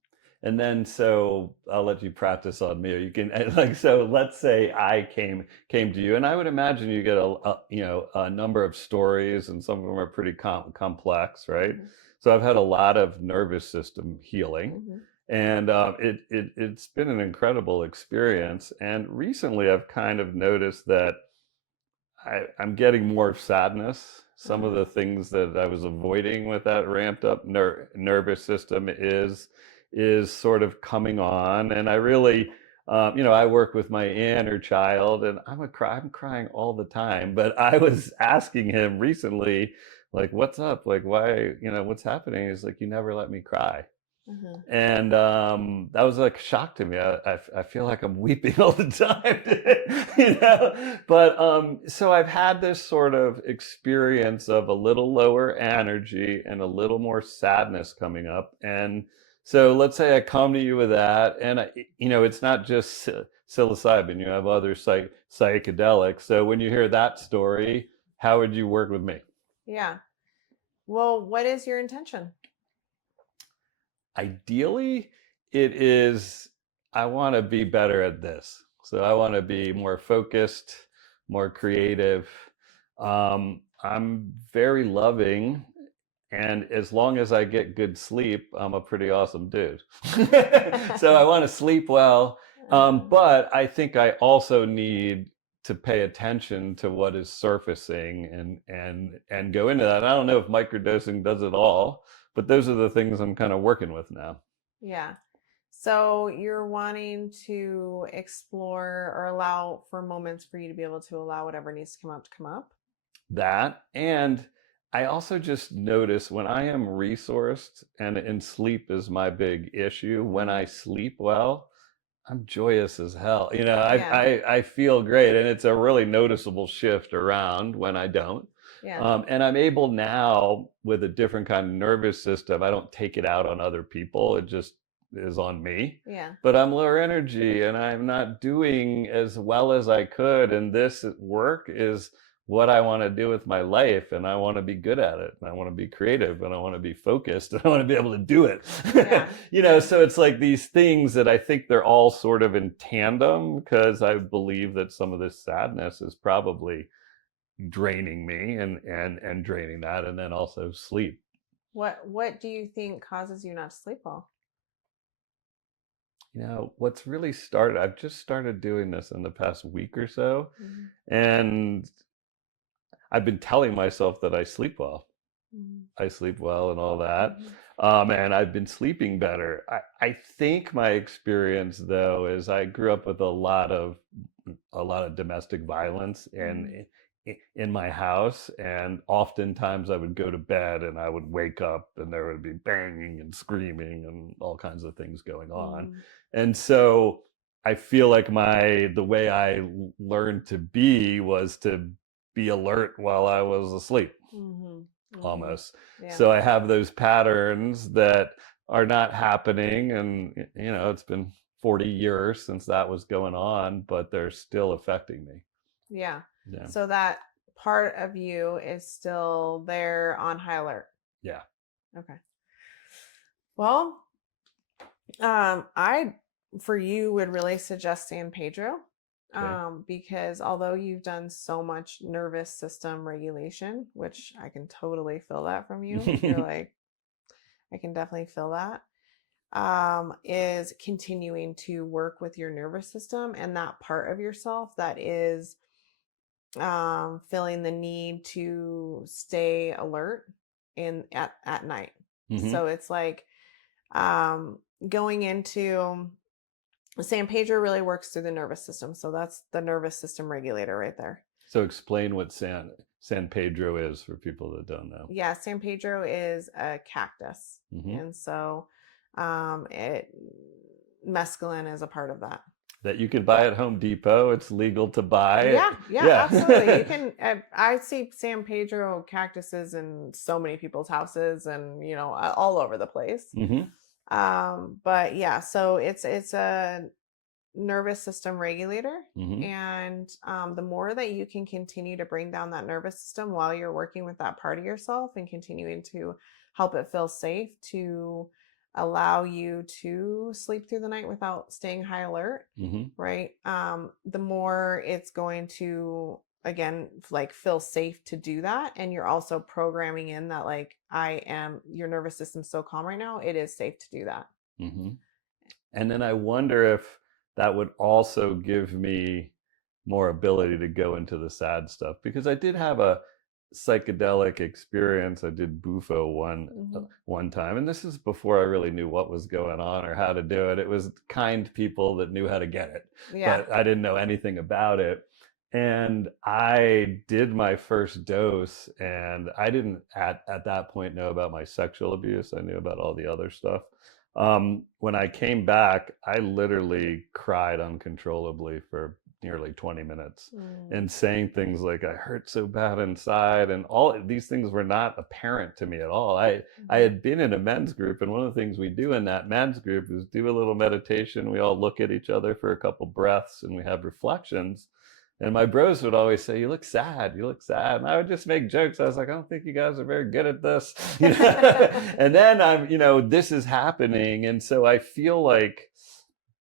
And then so I'll let you practice on me, or you can like, so let's say I came to you, and I would imagine you get a number of stories, and some of them are pretty complex, right? Hmm So I've had a lot of nervous system healing, hmm and it's been an incredible experience. And recently, I've kind of noticed that I'm getting more sadness. Some of Uh-huh. the things that I was avoiding with that ramped up nervous system is sort of coming on, and I really, I work with my inner child, and I'm crying all the time. But I was asking him recently, like, "What's up? Like, why? What's happening?" He's like, "You never let me cry." Uh-huh. And that was like a shock to me. I feel like I'm weeping all the time, But so I've had this sort of experience of a little lower energy and a little more sadness coming up. And so let's say I come to you with that, and it's not just psilocybin. You have other psychedelics. So when you hear that story, how would you work with me? Yeah. Well, what is your intention? Ideally, it is, I want to be better at this. So I want to be more focused, more creative. I'm very loving, and as long as I get good sleep, I'm a pretty awesome dude. So I want to sleep well, but I think I also need to pay attention to what is surfacing and go into that. I don't know if microdosing does it all, but those are the things I'm kind of working with now. Yeah. So you're wanting to explore or allow for moments for you to be able to allow whatever needs to come up. That, and I also just notice when I am resourced, and sleep is my big issue. When I sleep well, I'm joyous as hell. Yeah. I feel great, and it's a really noticeable shift around when I don't. Yeah. And I'm able now with a different kind of nervous system. I don't take it out on other people. It just is on me. Yeah. But I'm lower energy, and I'm not doing as well as I could. And this work is what I want to do with my life, and I want to be good at it, and I want to be creative, and I want to be focused, and I want to be able to do it. Yeah. So it's like these things that I think they're all sort of in tandem, because I believe that some of this sadness is probably draining me and draining that, and then also sleep. What do you think causes you not to sleep well? What's really started, I've just started doing this in the past week or so, Mm-hmm. and I've been telling myself that I sleep well. Mm-hmm. I sleep well and all that. Mm-hmm. And I've been sleeping better. I think my experience though is I grew up with a lot of domestic violence Mm-hmm. in my house, and oftentimes I would go to bed and I would wake up and there would be banging and screaming and all kinds of things going on. Mm-hmm. And so I feel like the way I learned to be was to be alert while I was asleep, Mm-hmm. Mm-hmm. almost. Yeah. So I have those patterns that are not happening, and it's been 40 years since that was going on, but they're still affecting me. Yeah. Yeah. So that part of you is still there on high alert. Yeah. Okay. Well, I for you would really suggest San Pedro. Okay. Because although you've done so much nervous system regulation, which I can totally feel that from you, you're like, I can definitely feel that. Is continuing to work with your nervous system and that part of yourself that is feeling the need to stay alert at night. Hmm. So it's like going into San Pedro really works through the nervous system. So that's the nervous system regulator right there. So explain what San Pedro is for people that don't know. Yeah, San Pedro is a cactus. Hmm. And so it mescaline is a part of that. That you can buy at Home Depot. It's legal to buy. Yeah, absolutely. You can. I see San Pedro cactuses in so many people's houses, and all over the place. Hmm. But yeah, so it's a nervous system regulator, Hmm. and the more that you can continue to bring down that nervous system while you're working with that part of yourself and continuing to help it feel safe to allow you to sleep through the night without staying high alert, Hmm. right? The more it's going to again like feel safe to do that, and you're also programming in that like your nervous system's so calm right now, it is safe to do that. Hmm. And then I wonder if that would also give me more ability to go into the sad stuff, because I did have a psychedelic experience. I did bufo one time, and this is before I really knew what was going on or how to do it. It was kind people that knew how to get it, Yeah. but I didn't know anything about it. And I did my first dose, and I didn't at that point know about my sexual abuse. I knew about all the other stuff. When I came back, I literally cried uncontrollably for nearly 20 minutes and saying things like, I hurt so bad inside. And all these things were not apparent to me at all. I had been in a men's group, and one of the things we do in that men's group is do a little meditation. We all look at each other for a couple breaths and we have reflections. And my bros would always say, you look sad, you look sad. And I would just make jokes. I was like, I don't think you guys are very good at this. And then this is happening. And so I feel like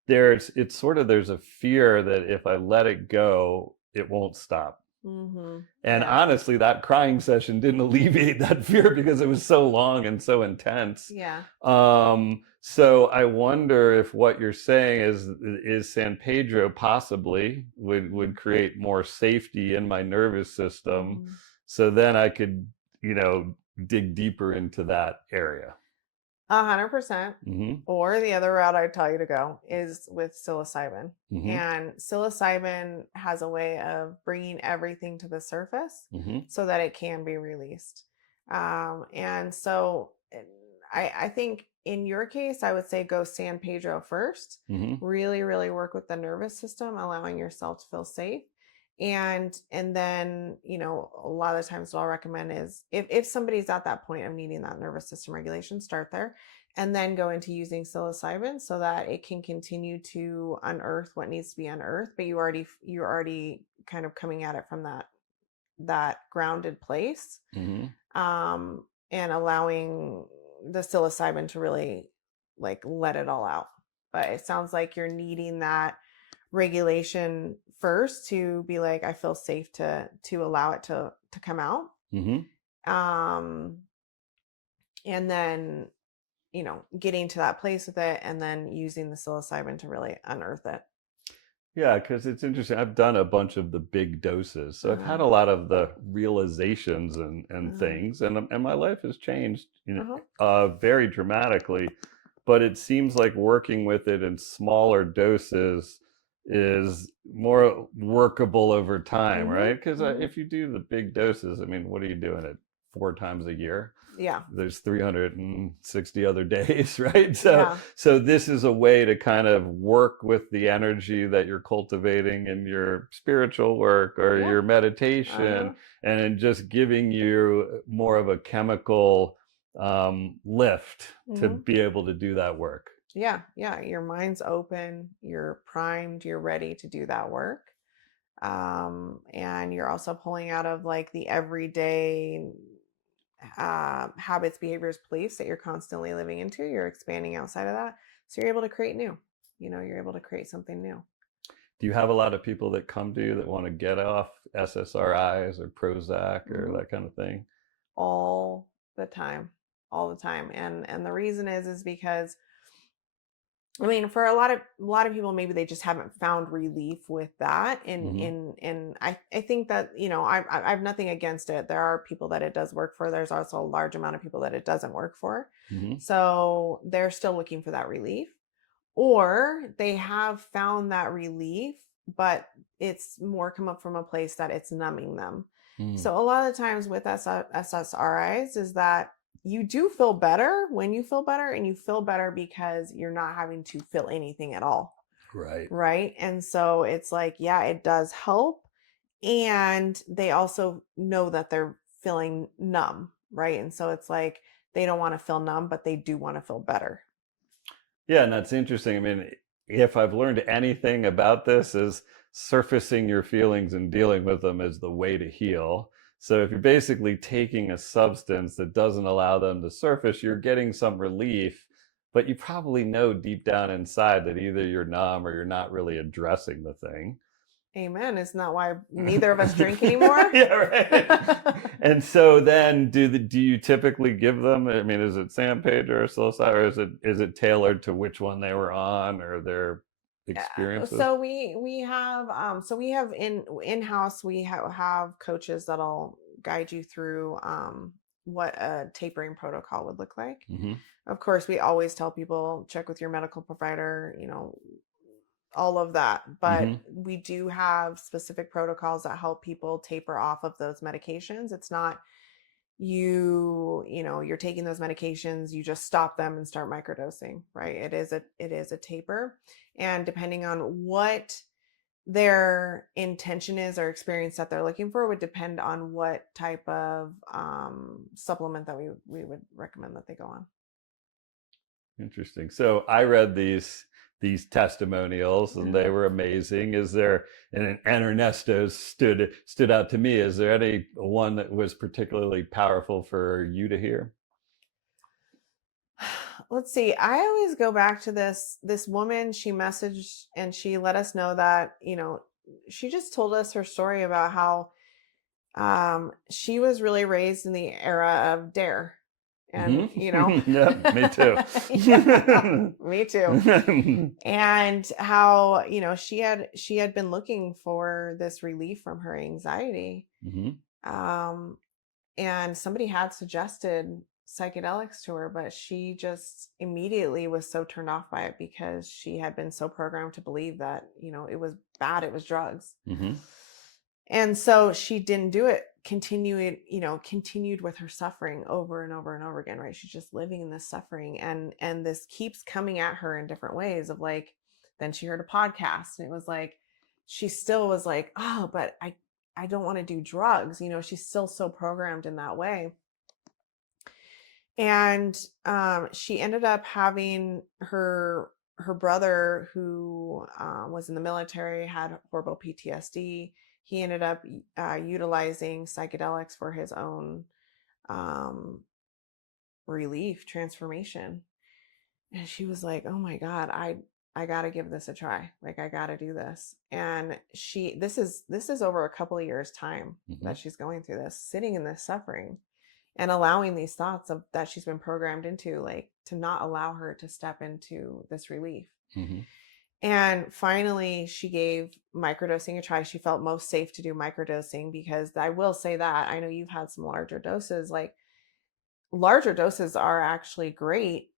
there's a fear that if I let it go, it won't stop. Mm-hmm. And Yeah. honestly, that crying session didn't alleviate that fear because it was so long and so intense. Yeah. So I wonder if what you're saying is San Pedro possibly would create more safety in my nervous system, Mm-hmm. so then I could, dig deeper into that area. 100%. Mm-hmm. Or the other route I'd tell you to go is with psilocybin. Mm-hmm. And psilocybin has a way of bringing everything to the surface Mm-hmm. so that it can be released. And so I think in your case, I would say go San Pedro first. Mm-hmm. Really, really work with the nervous system, allowing yourself to feel safe. And then, a lot of the times what I'll recommend is if somebody's at that point of needing that nervous system regulation, start there and then go into using psilocybin so that it can continue to unearth what needs to be unearthed, but you're already kind of coming at it from that grounded place, Mm-hmm. and allowing the psilocybin to really like let it all out. But it sounds like you're needing that regulation first to be like, I feel safe to allow it to come out. Mm-hmm. um and then getting to that place with it and then using the psilocybin to really unearth it. Yeah, because it's interesting. I've done a bunch of the big doses, so I've uh, had a lot of the realizations and uh, things, and my life has changed, uh-huh. very dramatically. But it seems like working with it in smaller doses is more workable over time, Mm-hmm. right? Because Mm-hmm. if you do the big doses, I mean, what are you doing it 4 times a year? Yeah. There's 360 other days, right? so Yeah. so this is a way to kind of work with the energy that you're cultivating in your spiritual work or Yeah. your meditation, Uh-huh. and in just giving you more of a chemical lift to Mm-hmm. be able to do that work. Yeah. Yeah. Your mind's open, you're primed, you're ready to do that work. And you're also pulling out of like the everyday habits, behaviors, beliefs that you're constantly living into. You're expanding outside of that. So you're able to create new, you're able to create something new. Do you have a lot of people that come to you that want to get off SSRIs or Prozac or Hmm. that kind of thing? All the time, all the time. And the reason is because I mean, for a lot of people, maybe they just haven't found relief with that. Mm-hmm. And I think that I have nothing against it. There are people that it does work for. There's also a large amount of people that it doesn't work for. Mm-hmm. So they're still looking for that relief, or they have found that relief, but it's more come up from a place that it's numbing them. Mm. So a lot of the times with SSRIs is that you do feel better when you feel better, and you feel better because you're not having to feel anything at all. Right. Right. And so it's like, yeah, it does help. And they also know that they're feeling numb. Right. And so it's like they don't want to feel numb, but they do want to feel better. Yeah, and that's interesting. I mean, if I've learned anything about this is surfacing your feelings and dealing with them is the way to heal. So if you're basically taking a substance that doesn't allow them to surface, you're getting some relief, but you probably know deep down inside that either you're numb or you're not really addressing the thing. Amen. Isn't that why neither of us drink anymore? Yeah, right. And so then do you typically give them, I mean, is it San Pedro or psilocybin, or is it tailored to which one they were on or their experiences? So we have in-house, we have coaches that'll guide you through what a tapering protocol would look like. Mm-hmm. Of course, we always tell people check with your medical provider, all of that. But Mm-hmm. we do have specific protocols that help people taper off of those medications. It's not you're taking those medications, you just stop them and start microdosing, right? It is a taper. And depending on what their intention is or experience that they're looking for would depend on what type of supplement that we would recommend that they go on. Interesting. So I read these testimonials and they Uh-huh. were amazing. Is there, and Ernesto stood out to me. Is there any one that was particularly powerful for you to hear? let's see. I always go back to this woman. She messaged and she let us know that, she just told us her story about how she was really raised in the era of Dare. And, Yeah, me too. yeah, me too. And how, she had been looking for this relief from her anxiety. Hmm. Um, and somebody had suggested psychedelics to her, but she just immediately was so turned off by it because she had been so programmed to believe that, it was bad, it was drugs. Hmm. And so she didn't do it, continued with her suffering over and over and over again, right? She's just living in this suffering, and this keeps coming at her in different ways of like, then she heard a podcast and it was like, she still was like, oh, but I don't want to do drugs. She's still so programmed in that way. And she ended up having her brother, who was in the military, had horrible PTSD. He ended up utilizing psychedelics for his own um, relief, transformation. And she was like, oh my God, I got to give this a try. Like, I got to do this. And this is over a couple of years time Hmm. that she's going through this, sitting in this suffering and allowing these thoughts of that she's been programmed into, like, to not allow her to step into this relief. Hmm. And finally she gave microdosing a try. She felt most safe to do microdosing, because I will say that I know you've had some larger doses. Like, larger doses are actually great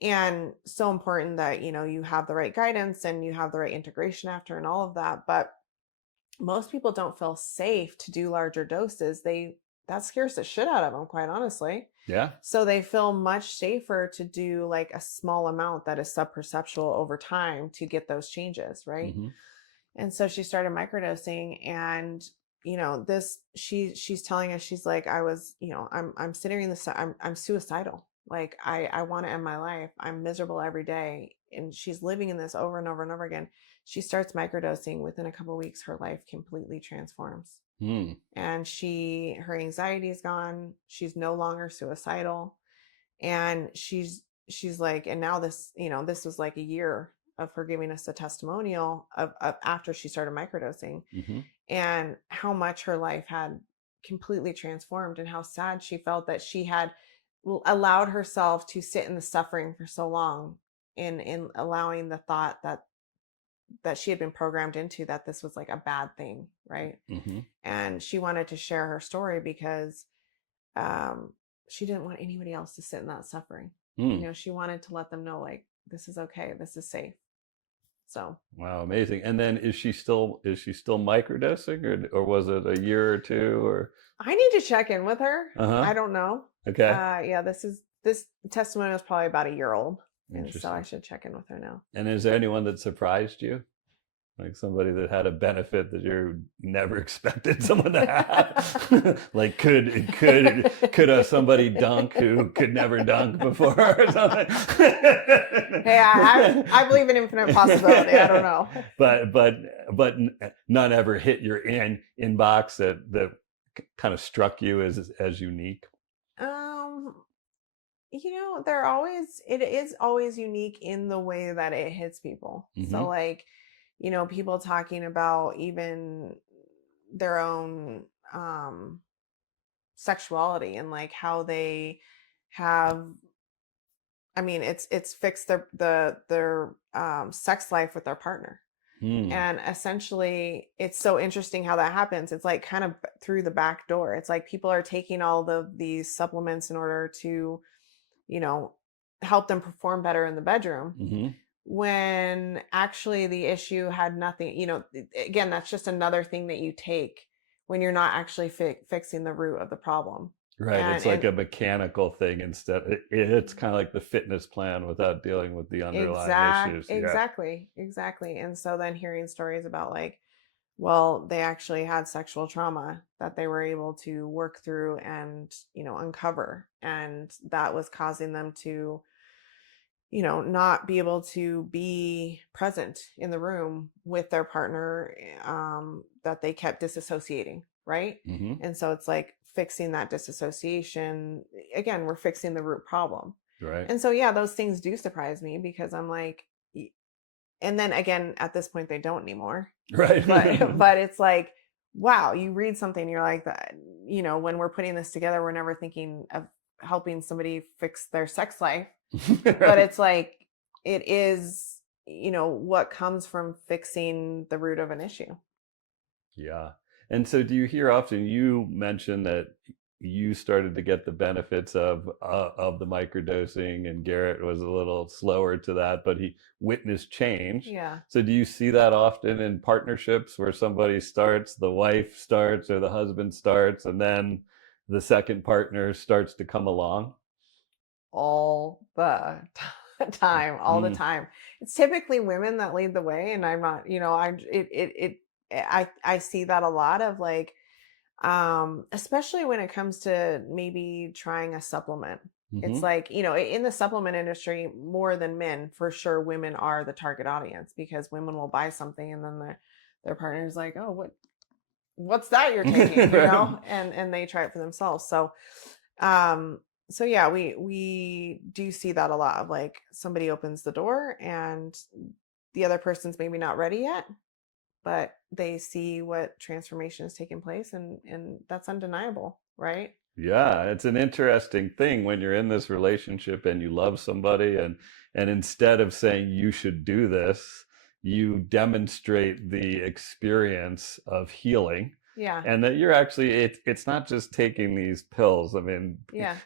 and so important that, you have the right guidance and you have the right integration after and all of that. But most people don't feel safe to do larger doses. That scares the shit out of them, quite honestly. Yeah. So they feel much safer to do like a small amount that is sub-perceptual over time to get those changes, right? Hmm. And so she started microdosing, and this she's telling us, she's like, I was, I'm sitting in this, I'm suicidal. Like, I want to end my life. I'm miserable every day. And she's living in this over and over and over again. She starts microdosing. Within a couple of weeks, her life completely transforms. Mm. And her anxiety is gone. She's no longer suicidal. And she's like, and now this was like a year of her giving us a testimonial of after she started microdosing, Hmm. and how much her life had completely transformed, and how sad she felt that she had allowed herself to sit in the suffering for so long, in allowing the thought that she had been programmed into, that this was like a bad thing, right? Hmm. And she wanted to share her story because um, she didn't want anybody else to sit in that suffering. Mm. She wanted to let them know, like, this is okay, this is safe. So Wow, amazing. And then is she still microdosing, or was it a year or two, or? I need to check in with her. Uh-huh. I don't know. Okay. Yeah, this testimony was probably about a year old, and so I Interesting. should check in with her now. And is there anyone that surprised you? Like somebody that had a benefit that you never expected someone to have? Like could somebody dunk who could never dunk before or something? Hey, I believe in infinite possibility. I don't know. But none ever hit your inbox that kind of struck you as unique. Um, it is always unique in the way that it hits people. So Hmm. like, people talking about even their own sexuality, and like how they have, I mean, it's fixed their sex life with their partner. Hmm. And essentially, it's so interesting how that happens. It's like kind of through the back door. It's like people are taking all of these supplements in order to, you know, help them perform better in the bedroom, Hmm. when actually the issue had nothing, again, that's just another thing that you take when you're not actually fixing the root of the problem. Right. And It's like a mechanical thing instead. It's kind of like the fitness plan without dealing with the underlying issues. Yeah. exactly. And so then hearing stories about, like, well, they actually had sexual trauma that they were able to work through and, uncover, and that was causing them to, not be able to be present in the room with their partner, that they kept disassociating, right? Hmm. And so it's like fixing that disassociation. Again, we're fixing the root problem. Right. And so, yeah, those things do surprise me because I'm like, and then again, at this point, they don't anymore. Right. But it's like, wow, you read something, you're like, that, when we're putting this together, we're never thinking of helping somebody fix their sex life. But Right. it's like, it is, what comes from fixing the root of an issue. Yeah. And so do you hear often, you mentioned that you started to get the benefits of the microdosing, and Garrett was a little slower to that, but he witnessed change. Yeah. So do you see that often in partnerships where somebody starts, the wife starts or the husband starts, and then the second partner starts to come along? All the time, all the Mm, time. It's typically women that lead the way, and I'm not, I see that a lot of like, especially when it comes to maybe trying a supplement. It's mhm. like, in the supplement industry, more than men, for sure, women are the target audience because women will buy something and then their partner's like, oh, what's that you're taking, Right. and they try it for themselves. Um, so yeah, we do see that a lot of like somebody opens the door and the other person's maybe not ready yet, but they see what transformation is taking place, and that's undeniable, right? Yeah, it's an interesting thing when you're in this relationship and you love somebody, and instead of saying you should do this, you demonstrate the experience of healing, Yeah. and that you're actually, it's not just taking these pills. I mean, Yeah.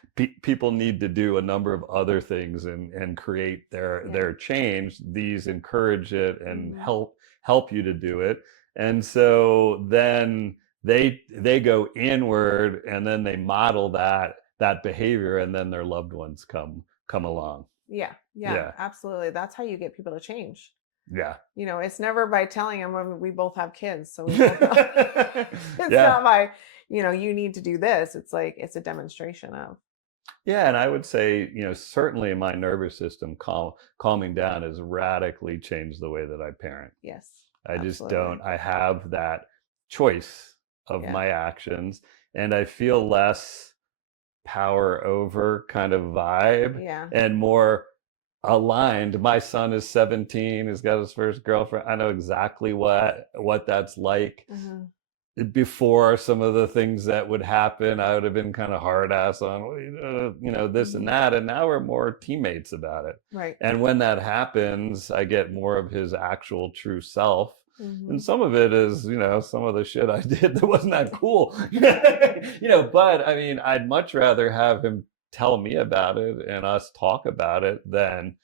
people need to do a number of other things and create Yeah. their change. These encourage it and Hmm. help you to do it. And so then they go inward, and then they model that behavior, and then their loved ones come along. Yeah. Yeah. Yeah. Absolutely. That's how you get people to change. Yeah. It's never by telling them when we both have kids, so we both know. It's Yeah. not by, you need to do this. It's like it's a demonstration of. Yeah, and I would say, certainly my nervous system calming down has radically changed the way that I parent. Yes, I just absolutely. don't, I have that choice of Yeah. my actions, and I feel less power over kind of vibe Yeah. and more aligned. My son is 17, he's got his first girlfriend. I know exactly what that's like. Hmm. Before, some of the things that would happen, I would have been kind of hard ass on, well, this and Hmm. that, and now we're more teammates about it. Right. And when that happens, I get more of his actual true self. And Hmm. some of it is, some of the shit I did that wasn't that cool. But I mean, I'd much rather have him tell me about it and us talk about it than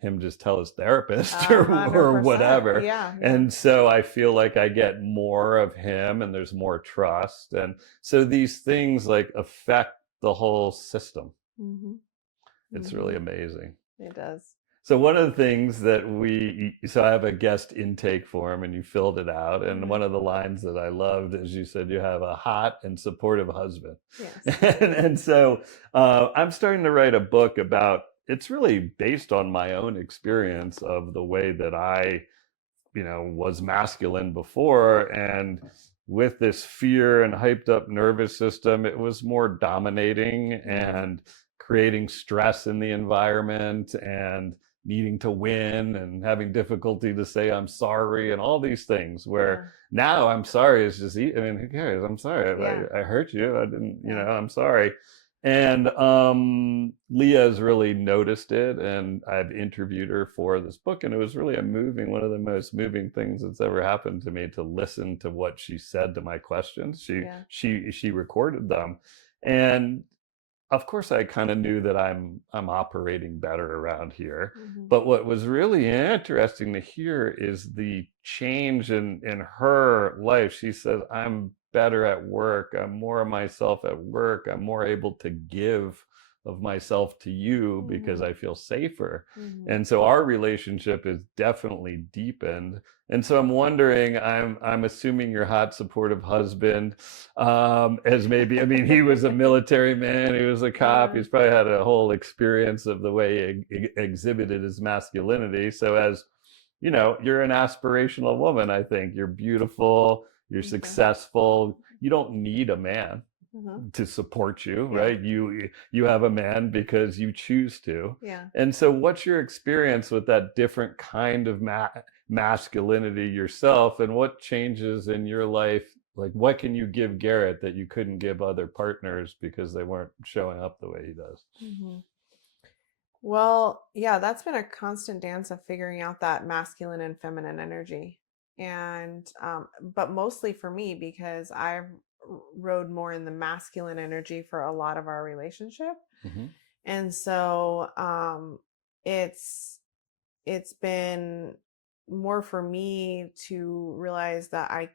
him just tell his therapist A hundred or percent. whatever. Yeah. Yeah. And so I feel like I get more of him, and there's more trust. And so these things like affect the whole system. Hmm. It's Hmm. really amazing. It does. So one of the things that so I have a guest intake form, and you filled it out. And Hmm. one of the lines that I loved is you said you have a hot and supportive husband. Yes. And so I'm starting to write a book about, it's really based on my own experience of the way that I, was masculine before. And with this fear and hyped up nervous system, it was more dominating Hmm. and creating stress in the environment, and needing to win and having difficulty to say I'm sorry and all these things, where Yeah. now I'm sorry is just, I mean, who cares? I'm sorry. Yeah. I hurt you. I didn't, Yeah. I'm sorry. And Leah's really noticed it, and I've interviewed her for this book, and it was really one of the most moving things that's ever happened to me, to listen to what she said to my questions. Yeah. She recorded them, and of course I kind of knew that I'm operating better around here. Hmm. But what was really interesting to hear is the change in her life. She says, I'm better at work, I'm more of myself at work, I'm more able to give of myself to you because Hmm. I feel safer. Hmm. And so our relationship is definitely deepened. And so I'm wondering, I'm assuming your hot supportive husband, as maybe, I mean, he was a military man, he was a cop, Yeah. he's probably had a whole experience of the way he exhibited his masculinity. So as you're an aspirational woman, I think you're beautiful, you're Thank you. successful, you don't need a man. to support you, Yeah. right? You have a man because you choose to. Yeah. And so what's your experience with that different kind of masculinity yourself, and what changes in your life? Like, what can you give Garrett that you couldn't give other partners because they weren't showing up the way he does? Hmm. Well, yeah, that's been a constant dance of figuring out that masculine and feminine energy. And, but mostly for me, because I've rode more in the masculine energy for a lot of our relationship. Hmm. And so, it's, it's been more for me to realize that I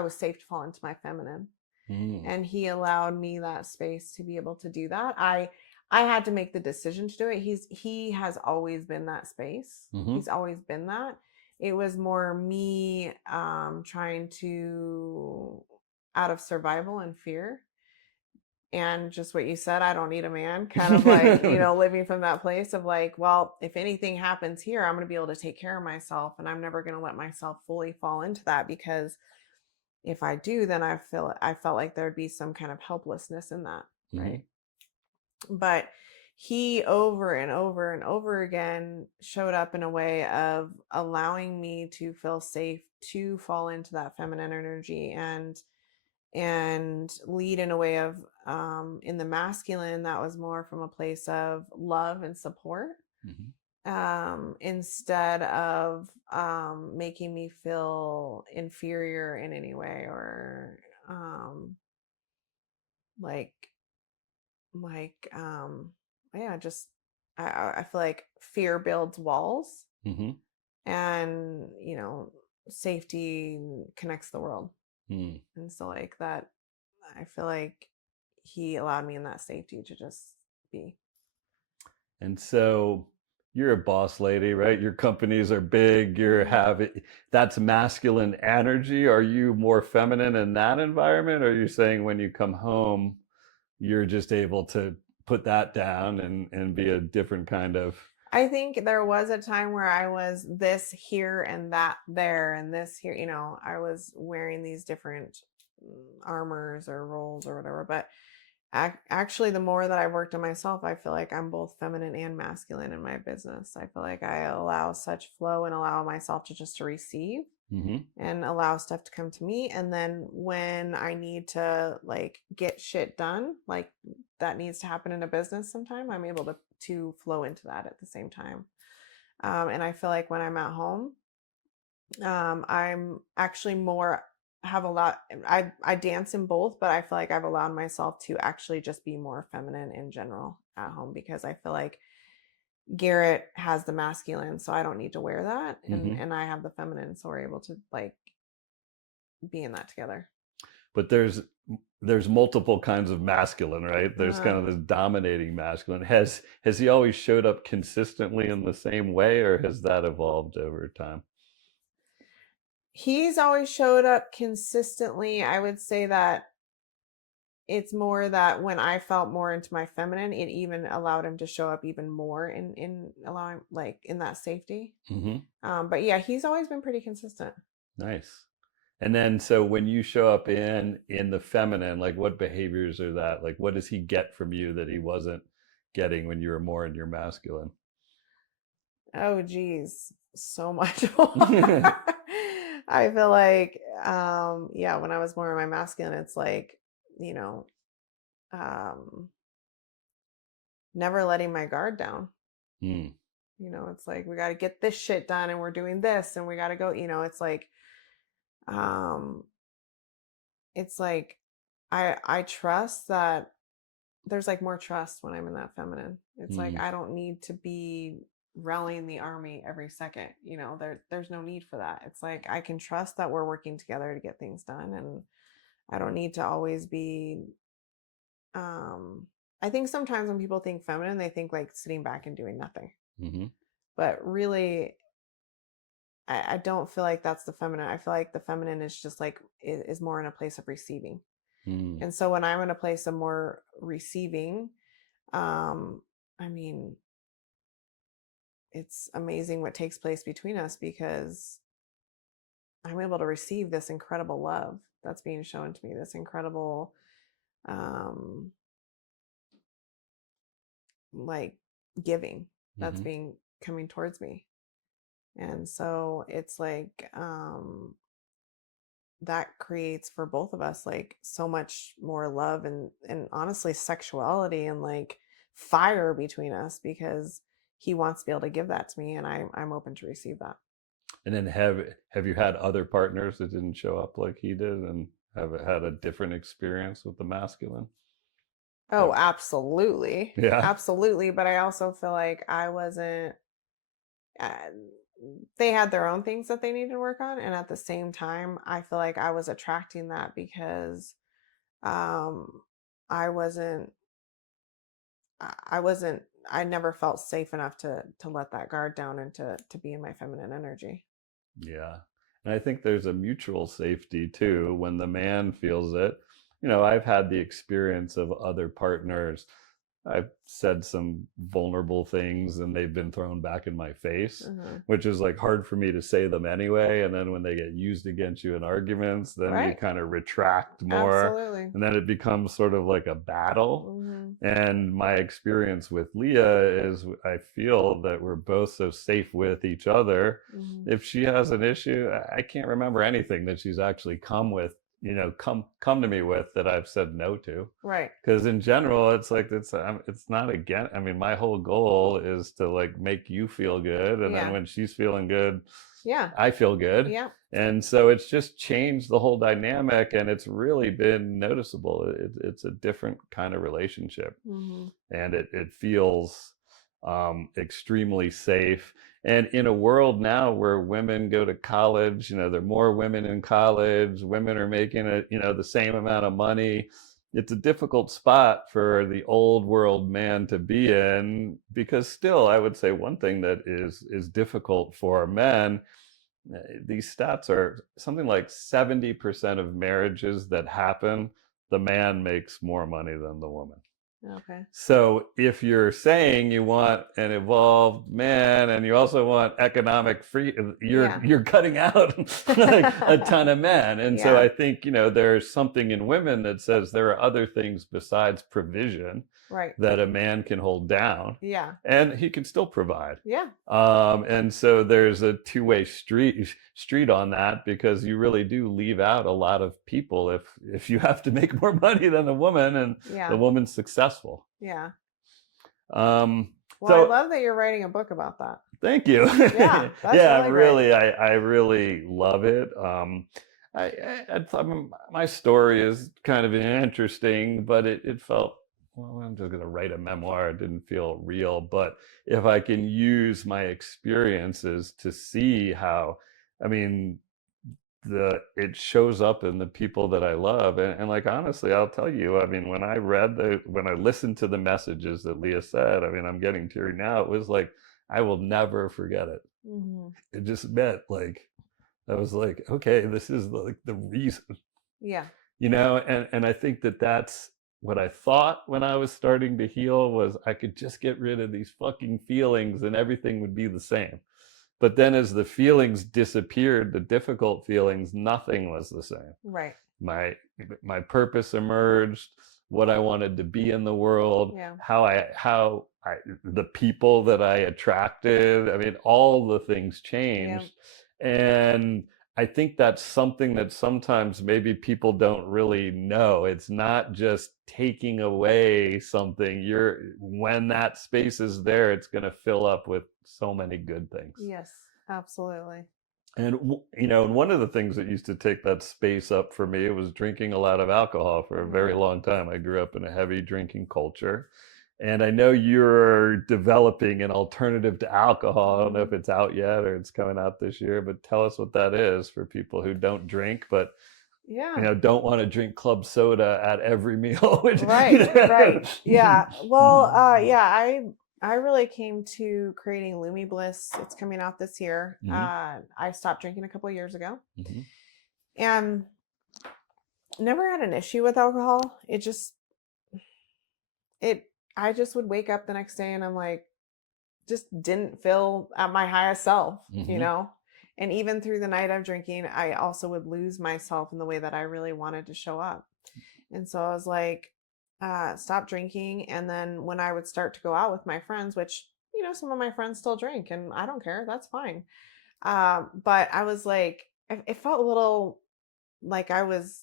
was safe to fall into my feminine, Mm. and he allowed me that space to be able to do that. I had to make the decision to do it. He has always been that space. Hmm. He's always been that. It was more me trying to, out of survival and fear, and just what you said, I don't need a man, kind of like, living from that place of like, well, if anything happens here, I'm going to be able to take care of myself, and I'm never going to let myself fully fall into that, because if I do, then I felt like there'd be some kind of helplessness in that, Hmm. right? But he over and over and over again showed up in a way of allowing me to feel safe to fall into that feminine energy, and lead in a way of, in the masculine, that was more from a place of love and support, Hmm. instead of making me feel inferior in any way, or um, like like yeah, just I feel like fear builds walls, Hmm. and safety connects the world. Mm. And so like that, I feel like he allowed me in that safety to just be. And so you're a boss lady, right? Your companies are big. You're Mhm. having That's masculine energy. Are you more feminine in that environment? Or are you saying when you come home, you're just able to put that down and be a different kind of. I think there was a time where I was this here and that there and this here, I was wearing these different armors or roles or whatever. But actually, the more that I've worked on myself, I feel like I'm both feminine and masculine in my business. I feel like I allow such flow and allow myself to just to receive, Hmm. and allow stuff to come to me. And then when I need to like get shit done, like that needs to happen in a business sometime, I'm able to flow into that at the same time. And I feel like when I'm at home, I'm actually more have a lot I dance in both, but I feel like I've allowed myself to actually just be more feminine in general at home, because I feel like Garrett has the masculine, so I don't need to wear that, and Hmm. I have the feminine, so we're able to like be in that together. But there's multiple kinds of masculine, right? There's Uh, kind of this dominating masculine. Has he always showed up consistently in the same way, or has that evolved over time? he's always showed up consistently. I would say that it's more that when I felt more into my feminine, it even allowed him to show up even more in allowing, like, in that safety. Hmm. But yeah, he's always been pretty consistent. Nice. And then so when you show up in the feminine, like what behaviors are that? Like what does he get from you that he wasn't getting when you were more in your masculine? Oh geez, so much more. I feel like, yeah, when I was more in my masculine, it's like, you know, um, never letting my guard down. Mm. It's like we got to get this shit done, and we're doing this, and we got to go. Um, it's like I trust that there's like more trust when I'm in that feminine. It's like Mm. I don't need to be rallying the army every second. There's no need for that. It's like I can trust that we're working together to get things done, and I don't need to always be. I think sometimes when people think feminine, they think like sitting back and doing nothing. Hmm. But really, I don't feel like that's the feminine. I feel like the feminine is just like is more in a place of receiving. Mm. And so when I'm in a place of more receiving, um, I mean, it's amazing what takes place between us, because I'm able to receive this incredible love that's being shown to me, this incredible um like giving that's Hmm. being coming towards me. And so it's like that creates for both of us like so much more love and honestly sexuality and like fire between us, because he wants to be able to give that to me, and I'm open to receive that. And then have you had other partners that didn't show up like he did, and have had a different experience with the masculine? Oh, That- absolutely. yeah. Absolutely. But I also feel like I wasn't, uh, they had their own things that they needed to work on. And at the same time, I feel like I was attracting that because um, I wasn't, I wasn't, I never felt safe enough to let that guard down and to be in my feminine energy. Yeah. And I think there's a mutual safety too when the man feels it. You know, I've had the experience of other partners. I've said some vulnerable things and they've been thrown back in my face, Hmm. which is like hard for me to say them anyway. And then when they get used against you in arguments, then you Right. kind of retract more. Absolutely. And then it becomes sort of like a battle. Hmm. And my experience with Leah is I feel that we're both so safe with each other. Hmm. If she has an issue, I can't remember anything that she's actually come with, come to me with that I've said no to. Right. Because in general, it's like it's not again. I mean, my whole goal is to like make you feel good, and then Yeah. when she's feeling good, Yeah. I feel good. Yeah. And so it's just changed the whole dynamic, and it's really been noticeable. It's a different kind of relationship, Hmm. and it feels extremely safe. And in a world now where women go to college, there are more women in college, women are making the same amount of money. It's a difficult spot for the old world man to be in, because still I would say one thing that is difficult for men, these stats are something like 70% of marriages that happen, the man makes more money than the woman. Okay. So if you're saying you want an evolved man and you also want economic free, you're Yeah. you're cutting out like a ton of men. And so Yeah. I think, there's something in women that says there are other things besides provision Right. that a man can hold down, Yeah. and he can still provide. Yeah. And so there's a two-way street on that, because you really do leave out a lot of people if you have to make more money than the woman and the Yeah. woman's successful. Yeah. Um, Well, I so love that you're writing a book about that. thank you. Yeah, that's Yeah, really great. I really love it. I thought my story is kind of interesting, but it felt, well, I'm just going to write a memoir. It didn't feel real. But if I can use my experiences to see how, I mean, it shows up in the people that I love. And like, honestly, I'll tell you, I mean, when I listened to the messages that Leah said, I mean, I'm getting teary now. It was like, I will never forget it. Hmm. It just meant like, I was like, okay, this is like the reason, Yeah. and I think that that's what I thought when I was starting to heal, was I could just get rid of these fucking feelings and everything would be the same. But then as the feelings disappeared, the difficult feelings, nothing was the same. Right. My my purpose emerged, what I wanted to be in the world, Yeah. how I the people that I attracted. I mean, all the things Yeah. changed. And I think that's something that sometimes maybe people don't really know. It's not just taking away something. When that space is there, it's going to fill up with so many good things. Yes. Absolutely. And and one of the things that used to take that space up for me was drinking a lot of alcohol for a very Mm. long time. I grew up in a heavy drinking culture. And I know you're developing an alternative to alcohol. I don't know if Mhm. it's out yet or it's coming out this year, but tell us what that is for people who don't drink, but Yeah. don't want to drink club soda at every meal. Which, Right. Right. Yeah. Well, yeah, I really came to creating Lumi Bliss. It's coming out this year. Mhm, I stopped drinking a couple of years ago mhm. and never had an issue with alcohol. It I just would wake up the next day and I'm like, just didn't feel at my highest self, you Mhm. know? And even through the night of drinking, I also would lose myself in the way that I really wanted to show up. And so I was like, stop drinking. And then when I would start to go out with my friends, which, some of my friends still drink and I don't care, that's fine. But I was like, it felt a little like I was,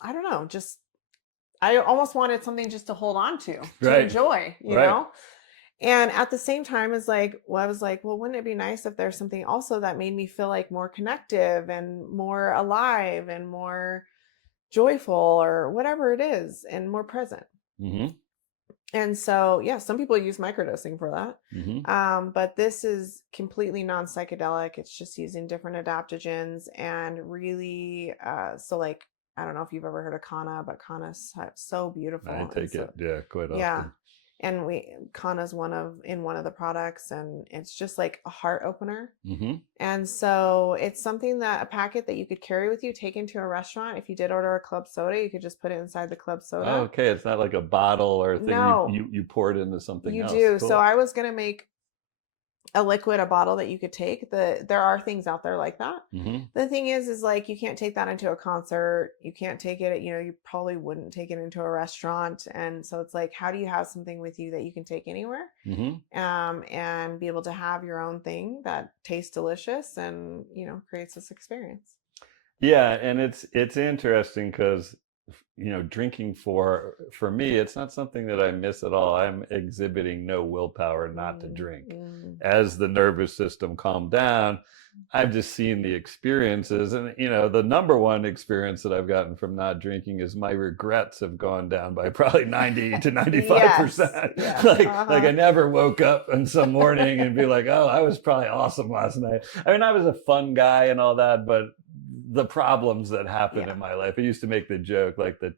I don't know, just, I almost wanted something just to hold on to Right. enjoy, Right. And at the same time, I was like, well, wouldn't it be nice if there's something also that made me feel like more connective and more alive and more joyful or whatever it is and more present. Mm-hmm. And so, yeah, some people use microdosing for that. Mm-hmm. But this is completely non-psychedelic. It's just using different adaptogens and really, so like, I don't know if you've ever heard of Kana, but Kana's so beautiful. I take it, quite often. Yeah. And Kana's in one of the products, and it's just like a heart opener. Mm-hmm. And so it's something a packet that you could carry with you, take into a restaurant. If you did order a club soda, you could just put it inside the club soda. Oh, okay. It's not like a bottle or a thing. No. You pour it into something else. You do. Cool. So I was going to make a bottle that you could take. There are things out there like that. Mm-hmm. The thing is like, you can't take that into a concert. You can't take it, you probably wouldn't take it into a restaurant. And so it's like, how do you have something with you that you can take anywhere? Mm-hmm. And be able to have your own thing that tastes delicious and, creates this experience. Yeah. And it's interesting because, drinking for me, it's not something that I miss at all. I'm exhibiting no willpower not to drink. As the nervous system calmed down, I've just seen the experiences. And, the number one experience that I've gotten from not drinking is my regrets have gone down by probably 90 to 95%. Yes. Like I never woke up on some morning and be like, oh, I was probably awesome last night. I mean, I was a fun guy and all that, but the problems that happen in my life, I used to make the joke, like the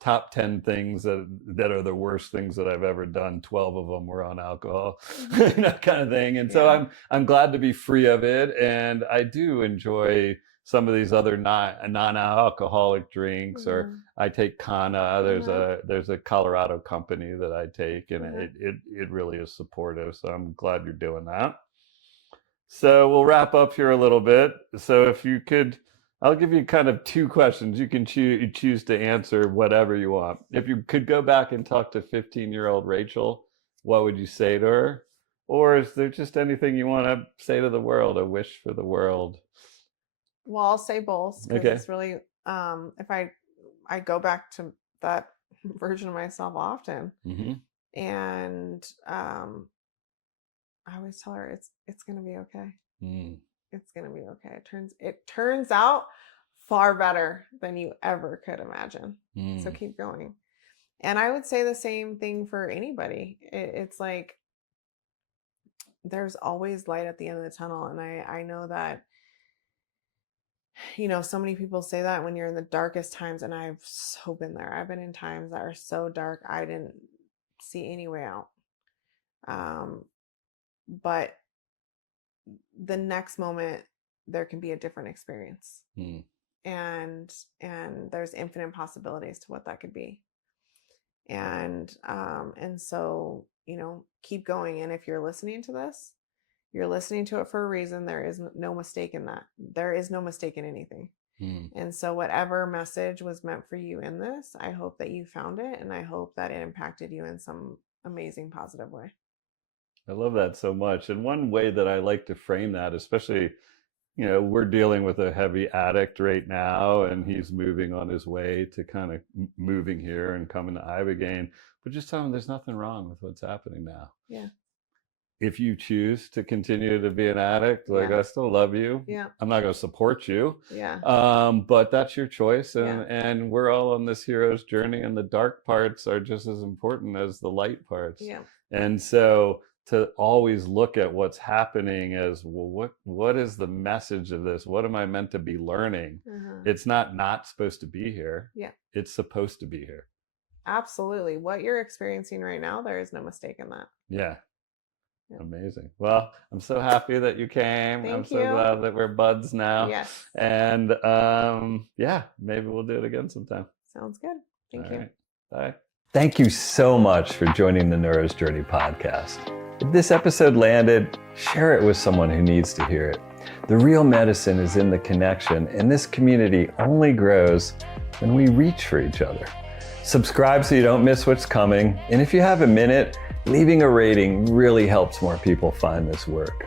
top 10 things that are the worst things that I've ever done, 12 of them were on alcohol, kind of thing. And so I'm glad to be free of it. And I do enjoy some of these other non-alcoholic drinks, or I take Kana. There's a Colorado company that I take, and it really is supportive. So I'm glad you're doing that. So we'll wrap up here a little bit. So if you could, I'll give you kind of two questions. You can choose to answer whatever you want. If you could go back and talk to 15-year-old Rachel, what would you say to her? Or is there just anything you want to say to the world, a wish for the world? Well, I'll say both, because it's really, if I go back to that version of myself often, and I always tell her it's going to be okay. It's going to be okay. It turns out far better than you ever could imagine. So keep going. And I would say the same thing for anybody. It's like, there's always light at the end of the tunnel. And I know that, so many people say that when you're in the darkest times, and I've so been there. I've been in times that are so dark, I didn't see any way out. But the next moment there can be a different experience. And there's infinite possibilities to what that could be. And so, keep going. And if you're listening to this, you're listening to it for a reason. There is no mistake in that. There is no mistake in anything. And so whatever message was meant for you in this, I hope that you found it, and I hope that it impacted you in some amazing, positive way. I love that so much. And one way that I like to frame that, especially, we're dealing with a heavy addict right now, and he's moving on his way to kind of moving here and coming to Ibogaine, but just tell him there's nothing wrong with what's happening now. Yeah. If you choose to continue to be an addict, I still love you. Yeah. I'm not going to support you. Yeah. But that's your choice. And we're all on this hero's journey, and the dark parts are just as important as the light parts. Yeah. And so to always look at what's happening as, well, what is the message of this? What am I meant to be learning? It's not supposed to be here. Yeah. It's supposed to be here. Absolutely. What you're experiencing right now, there is no mistake in that. Yeah. Amazing. Well, I'm so happy that you came. I'm so glad that we're buds now. Yes. And maybe we'll do it again sometime. Sounds good. Thank you. Right. Bye. Thank you so much for joining the Neuro's Journey podcast. If this episode landed, share it with someone who needs to hear it. The real medicine is in the connection, and this community only grows when we reach for each other. Subscribe so you don't miss what's coming, and if you have a minute, leaving a rating really helps more people find this work.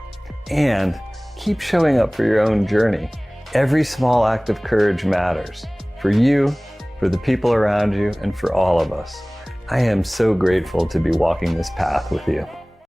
And keep showing up for your own journey. Every small act of courage matters, for you, for the people around you, and for all of us. I am so grateful to be walking this path with you.